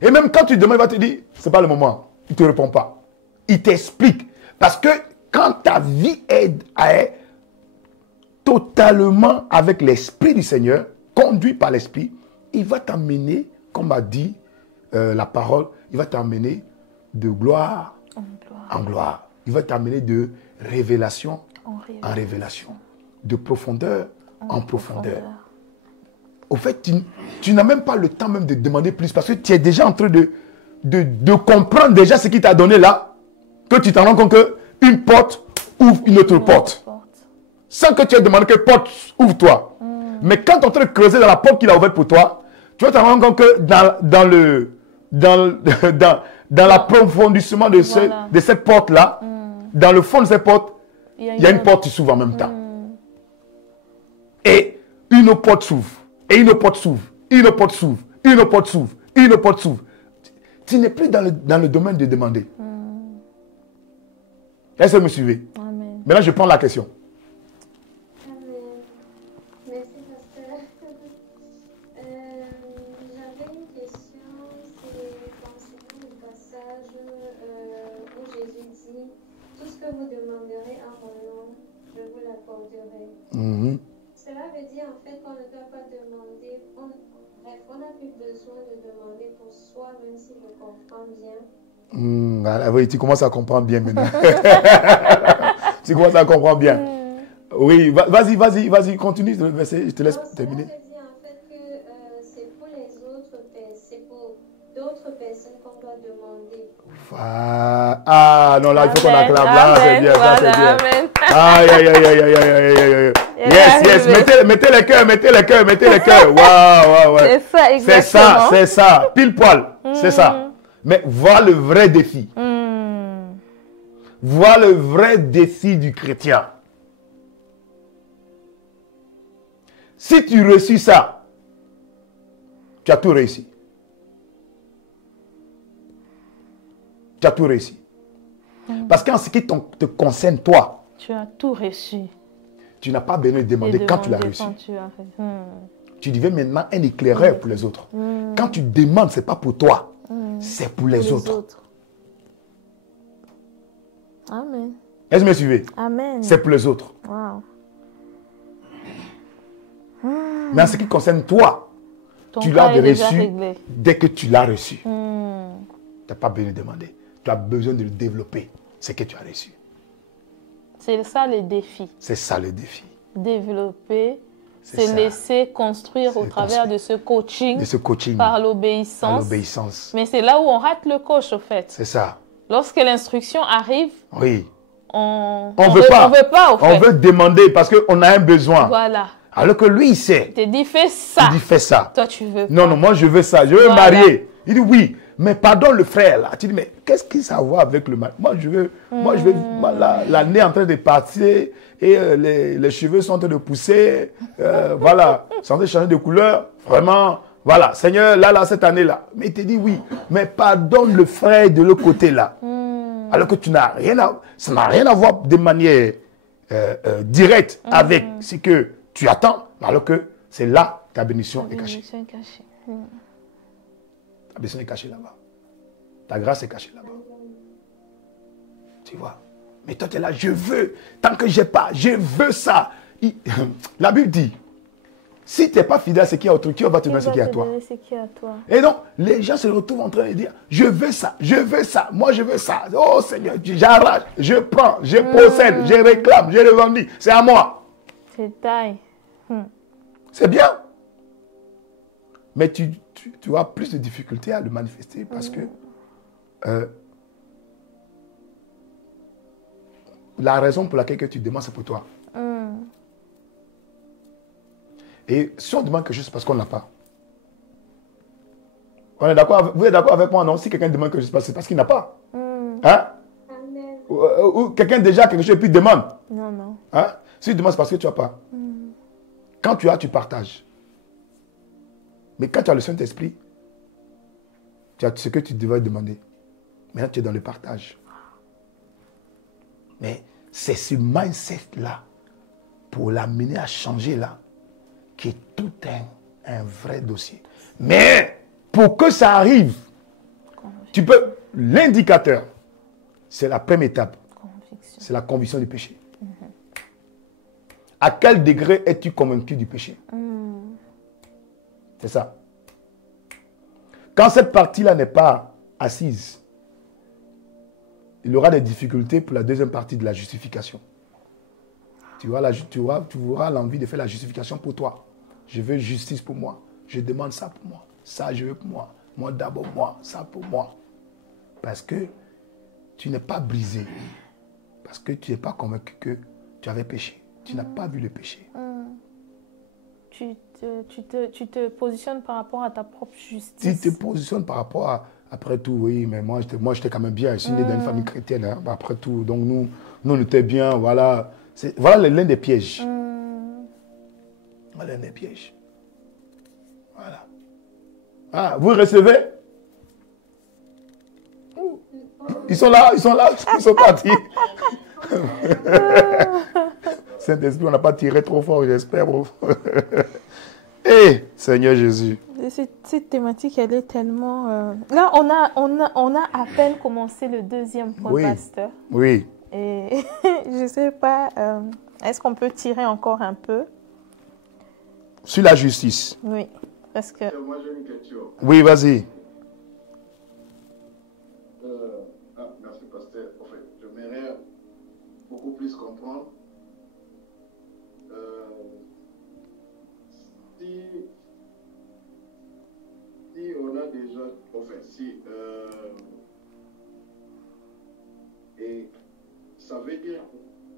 Et même quand tu demandes, il va te dire, c'est pas le moment. Il ne te répond pas. Il t'explique. Parce que quand ta vie est totalement avec l'Esprit du Seigneur, conduit par l'Esprit, il va t'amener, comme a dit la parole, il va t'amener de gloire en gloire. Il va t'amener de révélation en révélation. De profondeur en profondeur. Au fait, tu n'as même pas le temps même de demander plus parce que tu es déjà en train de comprendre déjà ce qu'il t'a donné là, que tu t'en rends compte qu'une porte ouvre une autre porte. Sans que tu aies demandé que porte ouvre-toi. Mais quand tu es en train de creuser dans la porte qu'il a ouverte pour toi, tu vas t'en rendre compte que dans l'approfondissement de cette porte-là, dans le fond de cette porte, il y a une porte qui s'ouvre en même temps. Et une autre porte s'ouvre. Et une autre porte s'ouvre. Une autre porte s'ouvre. Une autre porte s'ouvre. Une autre porte s'ouvre. Tu n'es plus dans le domaine de demander. Est-ce que vous me suivez? Amen. Maintenant, je prends la question. Amen. Merci, pasteur. J'avais une question, c'est concernant le passage où Jésus dit, tout ce que vous demanderez en mon nom, je vous l'accorderai. Cela veut dire en fait qu'on ne doit pas demander, on n'a plus besoin de demander pour soi, même si je comprends bien. Oui, tu commences à comprendre bien maintenant. Tu commences à comprendre bien. Oui, vas-y, continue le verset, je te laisse terminer. Cela veut dire en fait que c'est pour les autres, c'est pour d'autres personnes qu'on doit demander. Ah non, là, il faut qu'on acclame. Là, c'est bien, ça c'est bien. Amen. Aïe. Yes. Mettez les cœurs. Waouh. C'est ça, exactement. C'est ça. Pile poil. C'est ça. Mais voilà le vrai défi. Voilà le vrai défi du chrétien. Si tu réussis ça, tu as tout réussi. Tu as tout réussi. Parce qu'en ce qui te concerne, toi, tu as tout reçu. Tu n'as pas besoin de demander quand tu l'as reçu. Tu deviens maintenant un éclaireur pour les autres. Quand tu demandes, ce n'est pas pour toi. c'est pour les autres. Amen. Est-ce que vous me suivez? Amen. C'est pour les autres. Wow. Mais en ce qui concerne toi, tu l'as reçu dès que tu l'as reçu. Tu n'as pas besoin de demander. Tu as besoin de le développer, ce que tu as reçu. C'est ça le défi. C'est ça le défi. Développer, se laisser construire au travers de ce coaching, par l'obéissance. Mais c'est là où on rate le coach, au fait. C'est ça. Lorsque l'instruction arrive, oui. on veut pas, au fait. On veut demander parce qu'on a un besoin. Voilà. Alors que lui, il sait. Il te dit, fais ça. Il dit, fais ça. Toi, tu veux pas. Non, moi, je veux ça. Je veux marier. Il dit, oui. Mais pardon le frère, là. Tu dis, mais qu'est-ce que ça a à voir avec le mariage? Moi, je veux l'année en train de partir et les cheveux sont en train de pousser. Voilà. Sont en train de changer de couleur. Vraiment. Voilà. Seigneur, là, cette année-là. Mais il te dit, oui. Mais pardonne le frère de l'autre côté, là. Alors que ça n'a rien à voir de manière directe avec ce que tu attends. Alors que c'est là ta bénédiction est cachée. Ta bénédiction est cachée là-bas. Ta grâce est cachée là-bas. Tu vois. Mais toi, tu es là, je veux. Tant que je n'ai pas, je veux ça. La Bible dit, si tu n'es pas fidèle à ce qui est à autrui, qui va te donner ce qui est à toi. Et donc, les gens se retrouvent en train de dire, je veux ça, moi je veux ça. Oh Seigneur, j'arrache, je prends, je possède, je réclame, je revendique. C'est à moi. C'est taille. C'est bien. Mais tu as plus de difficultés à le manifester parce que la raison pour laquelle tu demandes, c'est pour toi. Et si on demande quelque chose, c'est parce qu'on n'a pas. On est d'accord, vous êtes d'accord avec moi, non? Si quelqu'un demande quelque chose, c'est parce qu'il n'a pas. Hein? Ou quelqu'un déjà quelque chose et puis demande. Non. Hein? Si tu demandes, c'est parce que tu n'as pas. Quand tu as, tu partages. Mais quand tu as le Saint-Esprit, tu as ce que tu devais demander. Maintenant, tu es dans le partage. Mais c'est ce mindset-là, pour l'amener à changer là, qui est tout un vrai dossier. Mais pour que ça arrive, tu peux, l'indicateur, c'est la première étape. C'est la conviction du péché. À quel degré es-tu convaincu du péché? C'est ça. Quand cette partie-là n'est pas assise, il aura des difficultés pour la deuxième partie de la justification. Tu auras l'envie de faire la justification pour toi. Je veux justice pour moi. Je demande ça pour moi. Ça, je veux pour moi. Moi d'abord, moi. Ça pour moi. Parce que tu n'es pas brisé. Parce que tu n'es pas convaincu que tu avais péché. Tu n'as pas vu le péché. Tu te positionnes par rapport à ta propre justice. Tu te positionnes par rapport à... Après tout, oui, mais moi j'étais quand même bien. Je suis né dans une famille chrétienne. Hein, après tout, donc nous on était bien. Voilà. Voilà l'un des pièges. Voilà l'un des pièges. Voilà. Ah, vous recevez? Ils sont là, ils sont partis. Saint-Esprit, on n'a pas tiré trop fort, j'espère. Eh, Seigneur Jésus. Cette thématique, elle est tellement... Là, on a à peine commencé le deuxième point, pasteur. Oui. Et je ne sais pas, est-ce qu'on peut tirer encore un peu? Sur la justice. Oui, parce que... Moi, j'ai une question. Oui, vas-y. Merci, pasteur. En fait, j'aimerais beaucoup plus comprendre. Si on a déjà, et ça veut dire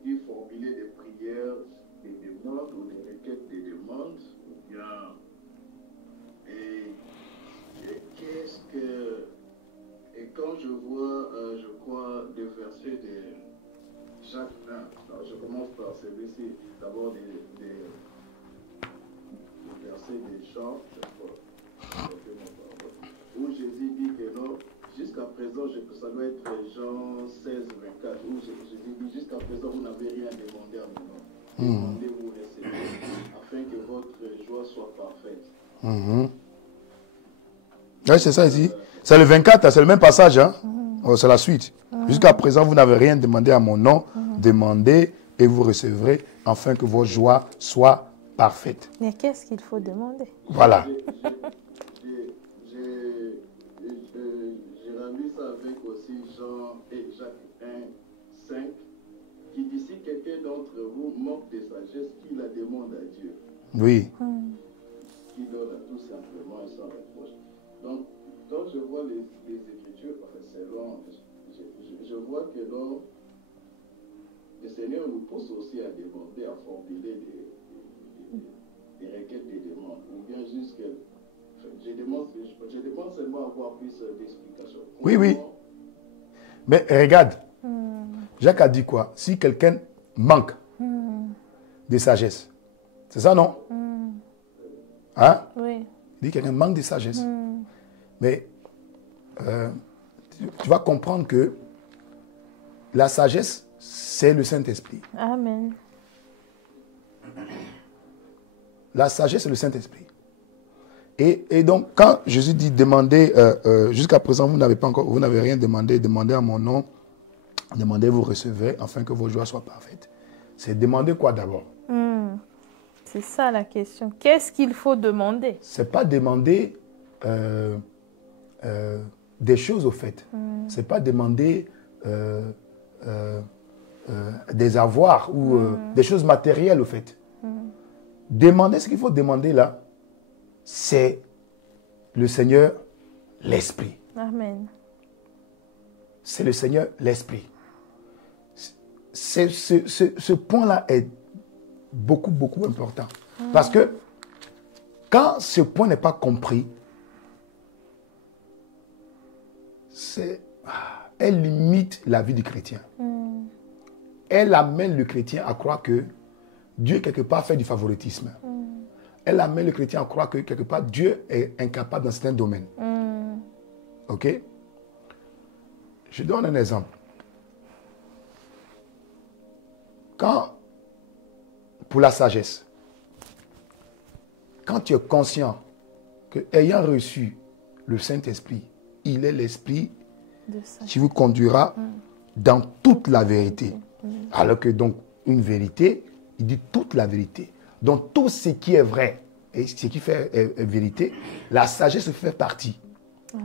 qu'il formuler des prières, des demandes ou des requêtes des demandes, ou bien, et qu'est-ce que, et quand je vois, je crois, des versets de Jacques 1, alors je commence par celui-ci, d'abord des versets des Jean, je crois, où Jésus dit que non, jusqu'à présent, ça doit être Jean 16, 24, où Jésus dit, jusqu'à présent, vous n'avez rien demandé à mon nom. Demandez, vous recevez, afin que votre joie soit parfaite. Oui, c'est ça ici. C'est le 24, c'est le même passage. Hein? Oh, c'est la suite. Jusqu'à présent, vous n'avez rien demandé à mon nom. Demandez et vous recevrez, afin que vos joies soient parfaites. Mais qu'est-ce qu'il faut demander? Voilà. J'ai rendu ça avec aussi Jean et Jacques 1, 5, qui dit si quelqu'un d'entre vous manque de sagesse, qu'il la demande à Dieu. Oui. Qui donne à tout simplement et sans reproche. Donc, quand je vois les Écritures, c'est long, je vois que donc, le Seigneur nous pousse aussi à demander, à formuler des requêtes, des demandes, ou bien juste que je demande seulement à avoir plus d'explications. Oui, oui. Mais regarde, Jacques a dit quoi? Si quelqu'un manque de sagesse, c'est ça, non? Hein? Oui. Il dit que quelqu'un manque de sagesse. Mais tu vas comprendre que la sagesse, c'est le Saint-Esprit. Amen. La sagesse, c'est le Saint-Esprit. Et donc, quand Jésus dit demandez, jusqu'à présent, vous n'avez rien demandé, demandez à mon nom, demandez, vous recevrez, afin que vos joies soient parfaites. C'est demander quoi d'abord? C'est ça la question. Qu'est-ce qu'il faut demander? C'est pas demander des choses au fait. C'est pas demander des avoirs ou des choses matérielles au fait. Demander, ce qu'il faut demander là, c'est le Seigneur, l'Esprit. Amen. C'est le Seigneur, l'Esprit. Ce point-là est beaucoup, beaucoup important. Parce que quand ce point n'est pas compris, elle limite la vie du chrétien. Elle amène le chrétien à croire que Dieu, quelque part, fait du favoritisme. Elle amène le chrétien à croire que, quelque part, Dieu est incapable dans certains domaines. OK? Je donne un exemple. Quand, pour la sagesse, quand tu es conscient que, ayant reçu le Saint-Esprit, il est l'Esprit qui vous conduira dans toute la vérité. Alors que donc, une vérité, il dit toute la vérité. Donc, tout ce qui est vrai et ce qui fait vérité, la sagesse fait partie.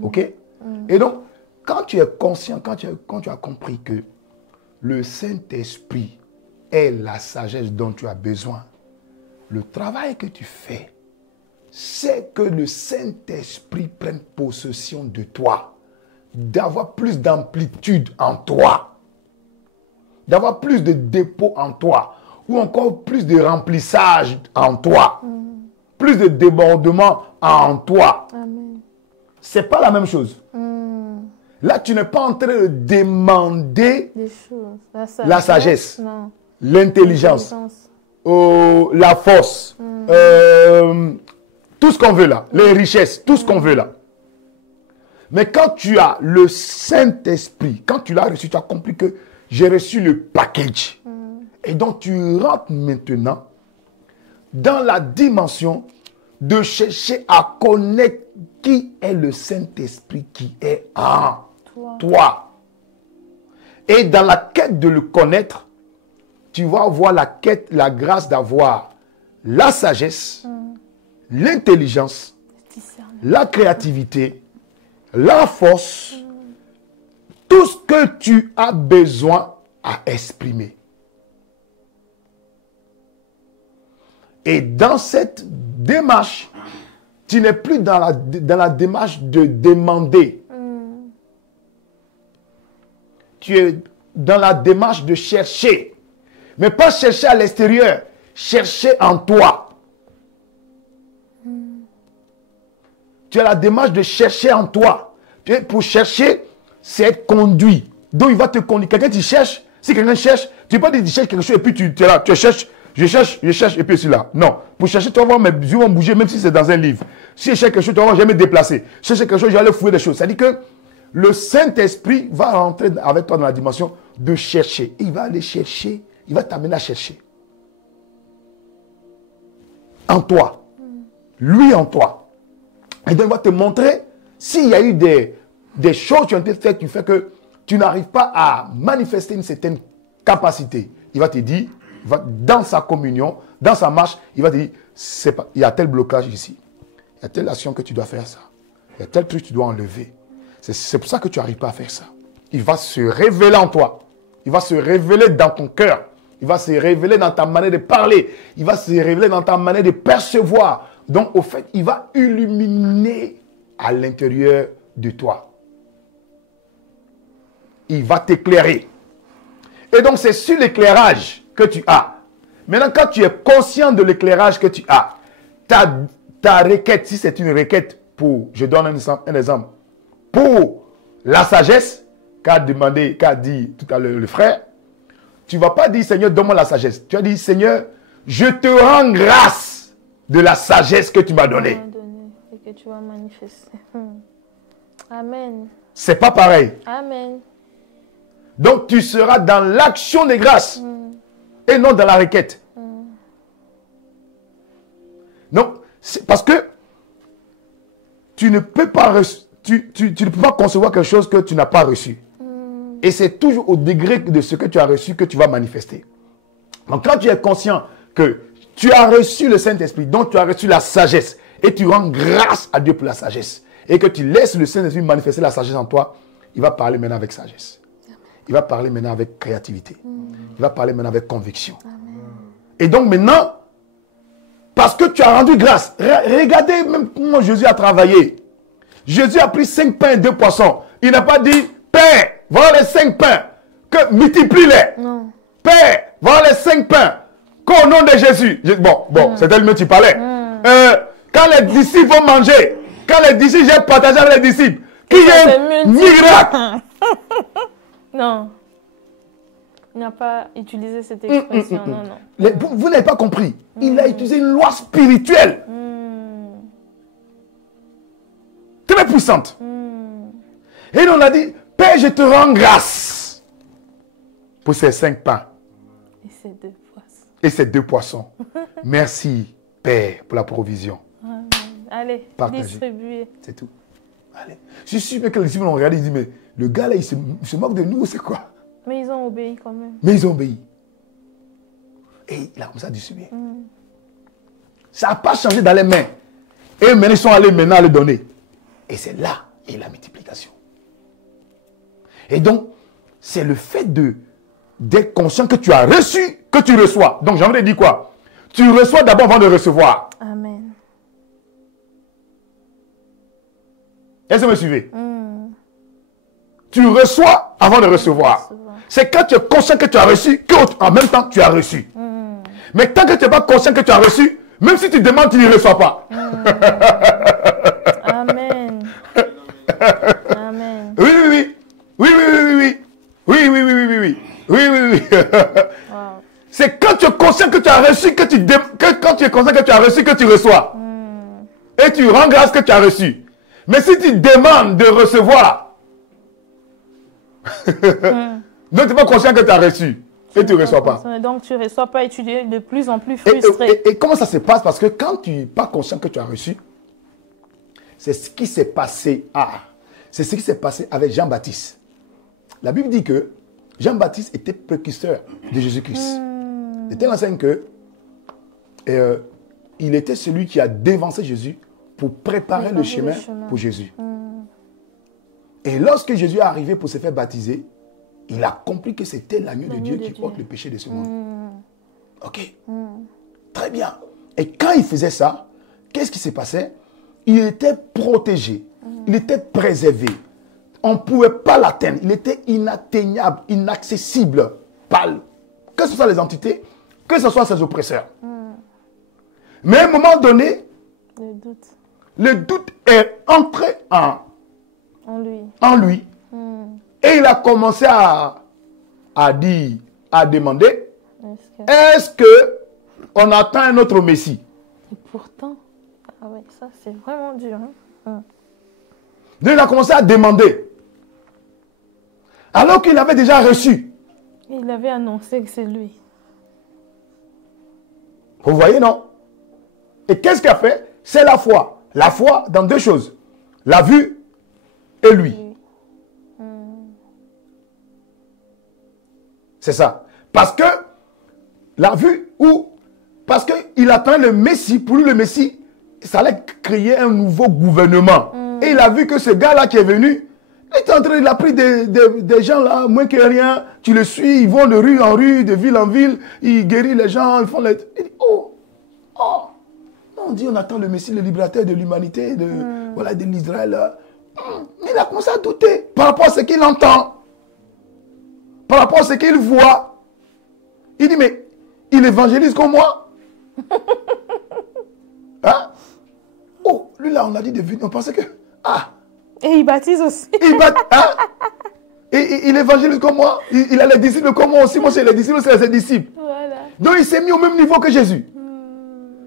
OK? Et donc, quand tu es conscient, quand tu as compris que le Saint-Esprit est la sagesse dont tu as besoin, le travail que tu fais, c'est que le Saint-Esprit prenne possession de toi, d'avoir plus d'amplitude en toi, d'avoir plus de dépôt en toi, ou encore plus de remplissage en toi, plus de débordement en toi. Ce n'est pas la même chose. Là, tu n'es pas en train de demander des choses. La sagesse, l'intelligence, la force, tout ce qu'on veut là, les richesses, tout ce qu'on veut là. Mais quand tu as le Saint-Esprit, quand tu l'as reçu, tu as compris que j'ai reçu le package. Et donc tu rentres maintenant dans la dimension de chercher à connaître qui est le Saint-Esprit qui est en toi. Et dans la quête de le connaître, tu vas avoir la grâce d'avoir la sagesse, l'intelligence, la créativité, la force, tout ce que tu as besoin à exprimer. Et dans cette démarche, tu n'es plus dans la démarche de demander. Tu es dans la démarche de chercher. Mais pas chercher à l'extérieur, chercher en toi. Tu as la démarche de chercher en toi. Pour chercher, c'est être conduit. Donc il va te conduire. Quelqu'un tu cherches, si quelqu'un cherche, tu ne peux pas dire tu cherches quelque chose et puis tu es là, tu cherches. Je cherche et puis c'est là. Non. Pour chercher, tu vas voir mes yeux vont bouger, même si c'est dans un livre. Si je cherche quelque chose, tu vas voir, je vais me déplacer. Si je cherche quelque chose, je vais aller fouiller des choses. C'est-à-dire que le Saint-Esprit va rentrer avec toi dans la dimension de chercher. Il va aller chercher, il va t'amener à chercher. En toi. Lui en toi. Et donc il va te montrer s'il y a eu des des choses qui ont été faites qui fait que tu n'arrives pas à manifester une certaine capacité. Il va te dire, dans sa communion, dans sa marche, il va te dire, il y a tel blocage ici. Il y a telle action que tu dois faire ça. Il y a tel truc que tu dois enlever. C'est pour ça que tu n'arrives pas à faire ça. Il va se révéler en toi. Il va se révéler dans ton cœur. Il va se révéler dans ta manière de parler. Il va se révéler dans ta manière de percevoir. Donc, au fait, il va illuminer à l'intérieur de toi. Il va t'éclairer. Et donc, c'est sur l'éclairage que tu as. Maintenant, quand tu es conscient de l'éclairage que tu as, ta requête, si c'est une requête pour, je donne un exemple, pour la sagesse, qu'a dit tout à l'heure le frère, tu ne vas pas dire, Seigneur, donne-moi la sagesse. Tu vas dire, Seigneur, je te rends grâce de la sagesse que tu m'as donnée. Et que tu vas manifester. Amen. C'est pas pareil. Amen. Donc, tu seras dans l'action des grâces et non dans la requête. Non, parce que tu ne peux pas concevoir quelque chose que tu n'as pas reçu. Et c'est toujours au degré de ce que tu as reçu que tu vas manifester. Donc, quand tu es conscient que tu as reçu le Saint-Esprit, donc tu as reçu la sagesse, et tu rends grâce à Dieu pour la sagesse, et que tu laisses le Saint-Esprit manifester la sagesse en toi, il va parler maintenant avec sagesse. Il va parler maintenant avec créativité. Il va parler maintenant avec conviction. Et donc maintenant, parce que tu as rendu grâce, regardez même comment Jésus a travaillé. Jésus a pris 5 pains et 2 poissons. Il n'a pas dit, Père, voilà les 5 pains, que multiplie-les. Père, voilà les 5 pains, qu'au nom de Jésus. Bon, c'était lui-même qui parlait. Quand les disciples vont manger, quand les disciples, j'ai partagé avec les disciples, qu'il y ait un miracle. Non. Il n'a pas utilisé cette expression. Non. Vous n'avez pas compris. Il a utilisé une loi spirituelle. Très puissante. Et on a dit, Père, je te rends grâce pour ces 5 pains. Et ces 2 poissons. Et ces 2 poissons. Merci, Père, pour la provision. Allez, distribuez. C'est tout. Allez. Je suis sûr que les disciples l'ont regardé et dit, mais le gars là, il se moque de nous, c'est quoi? Mais ils ont obéi quand même. Mais ils ont obéi. Et il a commencé à distribuer. Ça n'a pas changé dans les mains. Et maintenant, ils sont allés maintenant le donner. Et c'est là, et la multiplication. Et donc, c'est le fait d'être conscient que tu as reçu, que tu reçois. Donc, j'aimerais dire quoi? Tu reçois d'abord avant de recevoir. Amen. Est-ce que vous me suivez? Tu reçois avant de recevoir. C'est quand tu es conscient que tu as reçu, qu'en même temps tu as reçu. Mais tant que tu n'es pas conscient que tu as reçu, même si tu demandes, tu ne reçois pas. Amen. Amen. Oui. C'est quand tu es conscient que tu as reçu, quand tu es conscient que tu as reçu, que tu reçois. Et tu rends grâce que tu as reçu. Mais si tu demandes de recevoir, donc tu n'es pas conscient que tu as reçu et tu ne reçois pas. Donc tu ne reçois pas et tu es de plus en plus frustré. Et comment ça se passe? Parce que quand tu n'es pas conscient que tu as reçu, c'est ce qui s'est passé. C'est ce qui s'est passé avec Jean-Baptiste. La Bible dit que Jean-Baptiste était précurseur de Jésus-Christ. De telle enseigne que il était celui qui a dévancé Jésus pour préparer le chemin pour Jésus. Et lorsque Jésus est arrivé pour se faire baptiser, il a compris que c'était l'agneau de Dieu qui ôte le péché de ce monde. Ok. Très bien. Et quand il faisait ça, qu'est-ce qui s'est passé? Il était protégé. Il était préservé. On ne pouvait pas l'atteindre. Il était inatteignable, inaccessible. Que ce soit les entités, que ce soit ses oppresseurs. Mais à un moment donné, le doute est entré en lui. Et il a commencé à demander, est-ce qu'on attend un autre Messie? Et pourtant, ça c'est vraiment dur. Donc il a commencé à demander. Alors qu'il avait déjà reçu. Il avait annoncé que c'est lui. Vous voyez, non? Et qu'est-ce qu'il a fait? C'est la foi. La foi dans 2 choses. La vue et lui. C'est ça. Parce que, la vue ou parce qu'il attend le Messie. Pour lui, le Messie, ça allait créer un nouveau gouvernement. Et il a vu que ce gars-là qui est venu, il a pris des gens là, moins que rien. Tu le suis, ils vont de rue en rue, de ville en ville. Ils guérissent les gens, ils font les... Il dit, oh. On dit, on attend le Messie, le libérateur de l'humanité, voilà, de l'Israël. Mais il a commencé à douter par rapport à ce qu'il entend. Par rapport à ce qu'il voit. Il dit, mais il évangélise comme moi. Hein? Oh, lui là, on a dit de vue, on pensait que... Ah! Et il baptise aussi. Il évangélise comme moi. Il a les disciples comme moi aussi. Moi, c'est les disciples, c'est ses disciples. Voilà. Donc, il s'est mis au même niveau que Jésus.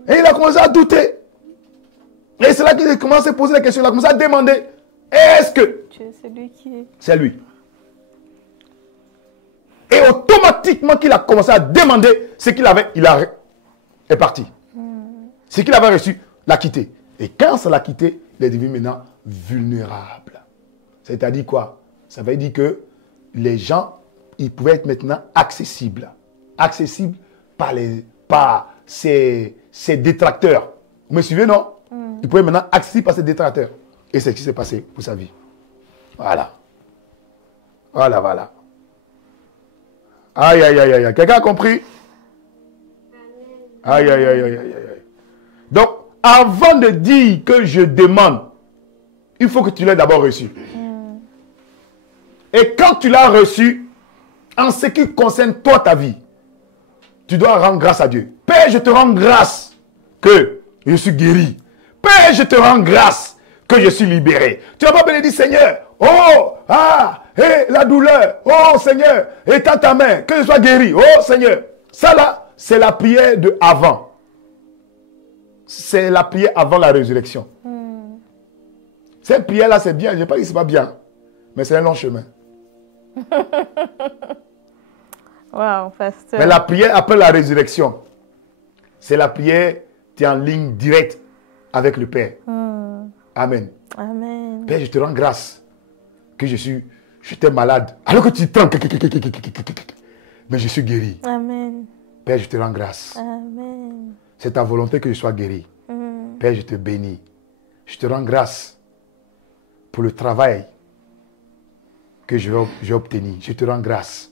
Et il a commencé à douter. Et c'est là qu'il a commencé à poser la question. Il a commencé à demander, est-ce que... C'est lui qui est... C'est lui. Et automatiquement qu'il a commencé à demander ce qu'il avait, est parti. Ce qu'il avait reçu, l'a quitté. Et quand ça l'a quitté, il est devenu maintenant vulnérable. C'est-à-dire quoi? Ça veut dire que les gens, ils pouvaient être maintenant accessibles. Accessibles par ses détracteurs. Vous me suivez, non? Ils pouvaient maintenant être accessibles par ses détracteurs. Et c'est ce qui s'est passé pour sa vie. Voilà. Voilà. Aïe. Quelqu'un a compris? Aïe. Donc, avant de dire que je demande, il faut que tu l'aies d'abord reçu. Et quand tu l'as reçu, en ce qui concerne toi, ta vie, tu dois rendre grâce à Dieu. Père, je te rends grâce que je suis guéri. Père, je te rends grâce que je suis libéré. Tu n'as pas béni, Seigneur. La douleur. Oh, Seigneur, étends ta main, que je sois guéri. Oh, Seigneur. Ça là, c'est la prière de avant. C'est la prière avant la résurrection. Cette prière-là, c'est bien. Je ne dis pas que ce n'est pas bien. Mais c'est un long chemin. Wow, pasteur. Mais la prière après la résurrection, c'est la prière, tu es en ligne directe avec le Père. Amen. Père, je te rends grâce que j'étais malade. Alors que tu trembles, mais je suis guéri. Amen. Père, je te rends grâce. Amen. C'est ta volonté que je sois guéri. Père, je te bénis. Je te rends grâce pour le travail que j'ai obtenu. Je te rends grâce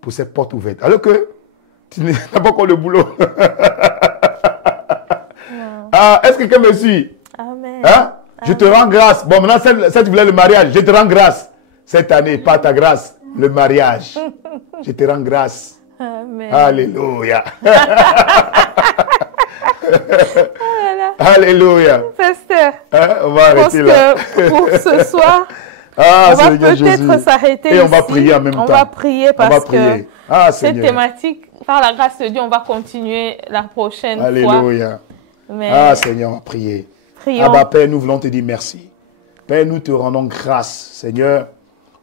pour cette porte ouverte. Alors que tu n'as pas encore le boulot. Est-ce que quelqu'un me suit? Amen. Je te rends grâce. Bon, maintenant, ça tu voulais le mariage. Je te rends grâce. Cette année, pas ta grâce, le mariage. Je te rends grâce. Amen. Alléluia. Alléluia. Pasteur, On va arrêter là. Pour ce soir, on va peut-être s'arrêter ici. Et on va prier en même temps. On va prier parce que cette Seigneur. Thématique, par la grâce de Dieu, on va continuer la prochaine fois. Alléluia. Seigneur, on va prier. Prions. Père, nous voulons te dire merci. Père, nous te rendons grâce, Seigneur,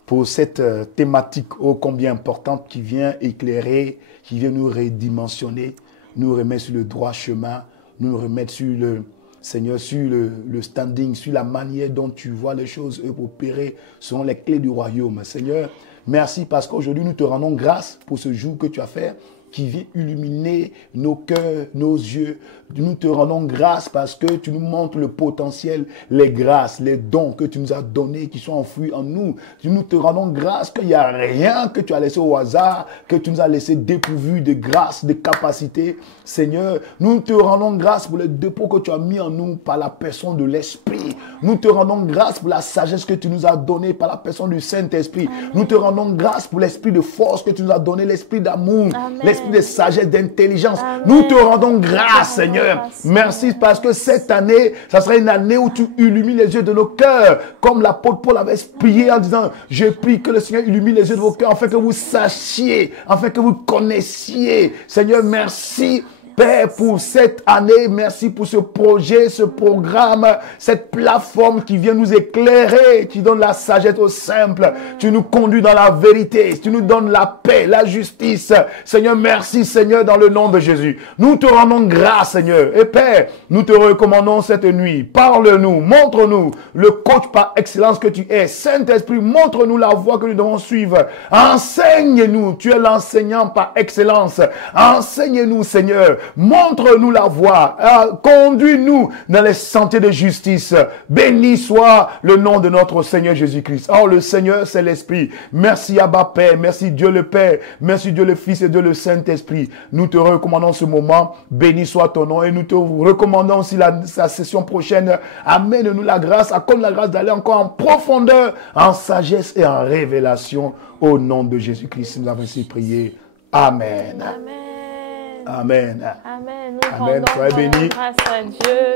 pour cette thématique ô combien importante qui vient éclairer, qui vient nous redimensionner, nous remettre sur le droit chemin, nous remettre sur le Seigneur, sur le standing, sur la manière dont tu vois les choses opérer selon les clés du royaume. Seigneur, merci parce qu'aujourd'hui nous te rendons grâce pour ce jour que tu as fait, qui vient illuminer nos cœurs, nos yeux. Nous te rendons grâce parce que tu nous montres le potentiel, les grâces, les dons que tu nous as donnés, qui sont enfouis en nous. Nous te rendons grâce qu'il n'y a rien que tu as laissé au hasard, que tu nous as laissé dépourvu de grâce, de capacité. Seigneur, nous te rendons grâce pour le dépôt que tu as mis en nous par la personne de l'Esprit. Nous te rendons grâce pour la sagesse que tu nous as donnée par la personne du Saint-Esprit. Nous te rendons grâce pour l'esprit de force que tu nous as donné, l'esprit d'amour, l'esprit de sagesse, d'intelligence. Nous te rendons grâce, Seigneur. Merci parce que cette année, ça sera une année où tu illumines les yeux de nos cœurs, comme l'apôtre Paul avait prié en disant, je prie que le Seigneur illumine les yeux de vos cœurs, afin que vous sachiez, afin que vous connaissiez. Seigneur, merci Père, pour cette année, merci pour ce projet, ce programme, cette plateforme qui vient nous éclairer, qui donne la sagesse aux simples. Tu nous conduis dans la vérité, tu nous donnes la paix, la justice. Seigneur, merci Seigneur dans le nom de Jésus. Nous te rendons grâce Seigneur. Et Père, nous te recommandons cette nuit. Parle-nous, montre-nous le coach par excellence que tu es. Saint-Esprit, montre-nous la voie que nous devons suivre. Enseigne-nous, tu es l'enseignant par excellence. Enseigne-nous Seigneur. Montre-nous la voie. Conduis-nous dans les sentiers de justice. Béni soit le nom de notre Seigneur Jésus-Christ. Oh, le Seigneur, c'est l'Esprit. Merci Abba Père. Merci Dieu le Père. Merci Dieu le Fils et Dieu le Saint-Esprit. Nous te recommandons ce moment. Béni soit ton nom. Et nous te recommandons aussi la session prochaine. Amène-nous la grâce. Accorde la grâce d'aller encore en profondeur, en sagesse et en révélation. Au nom de Jésus-Christ, nous avons ainsi prié. Amen. Amen. Amen. Amen. Nous Amen. Soyez rendons bénis. grâce à Dieu.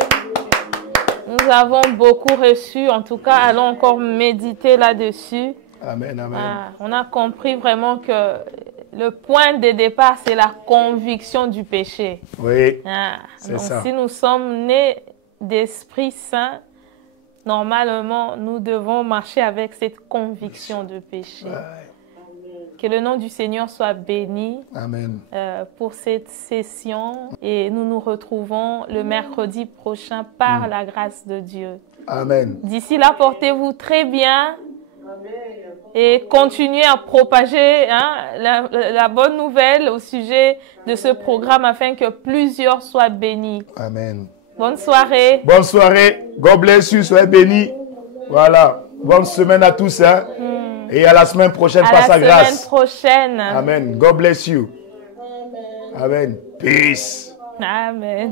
Nous avons beaucoup reçu. En tout cas, allons encore méditer là-dessus. Amen. Amen. On a compris vraiment que le point de départ, c'est la conviction du péché. Oui. Donc, C'est ça. si nous sommes nés d'Esprit Saint, normalement, nous devons marcher avec cette conviction de péché. Ouais. Que le nom du Seigneur soit béni Amen. pour cette session. Et nous nous retrouvons le mercredi prochain par la grâce de Dieu. Amen. D'ici là, portez-vous très bien. Et continuez à propager la bonne nouvelle au sujet de ce programme afin que plusieurs soient bénis. Amen. Bonne soirée. Bonne soirée. God bless you. Soyez bénis. Voilà. Bonne semaine à tous. Hein? Et à la semaine prochaine À par la sa semaine grâce. prochaine. Amen. God bless you. Amen. Peace. Amen.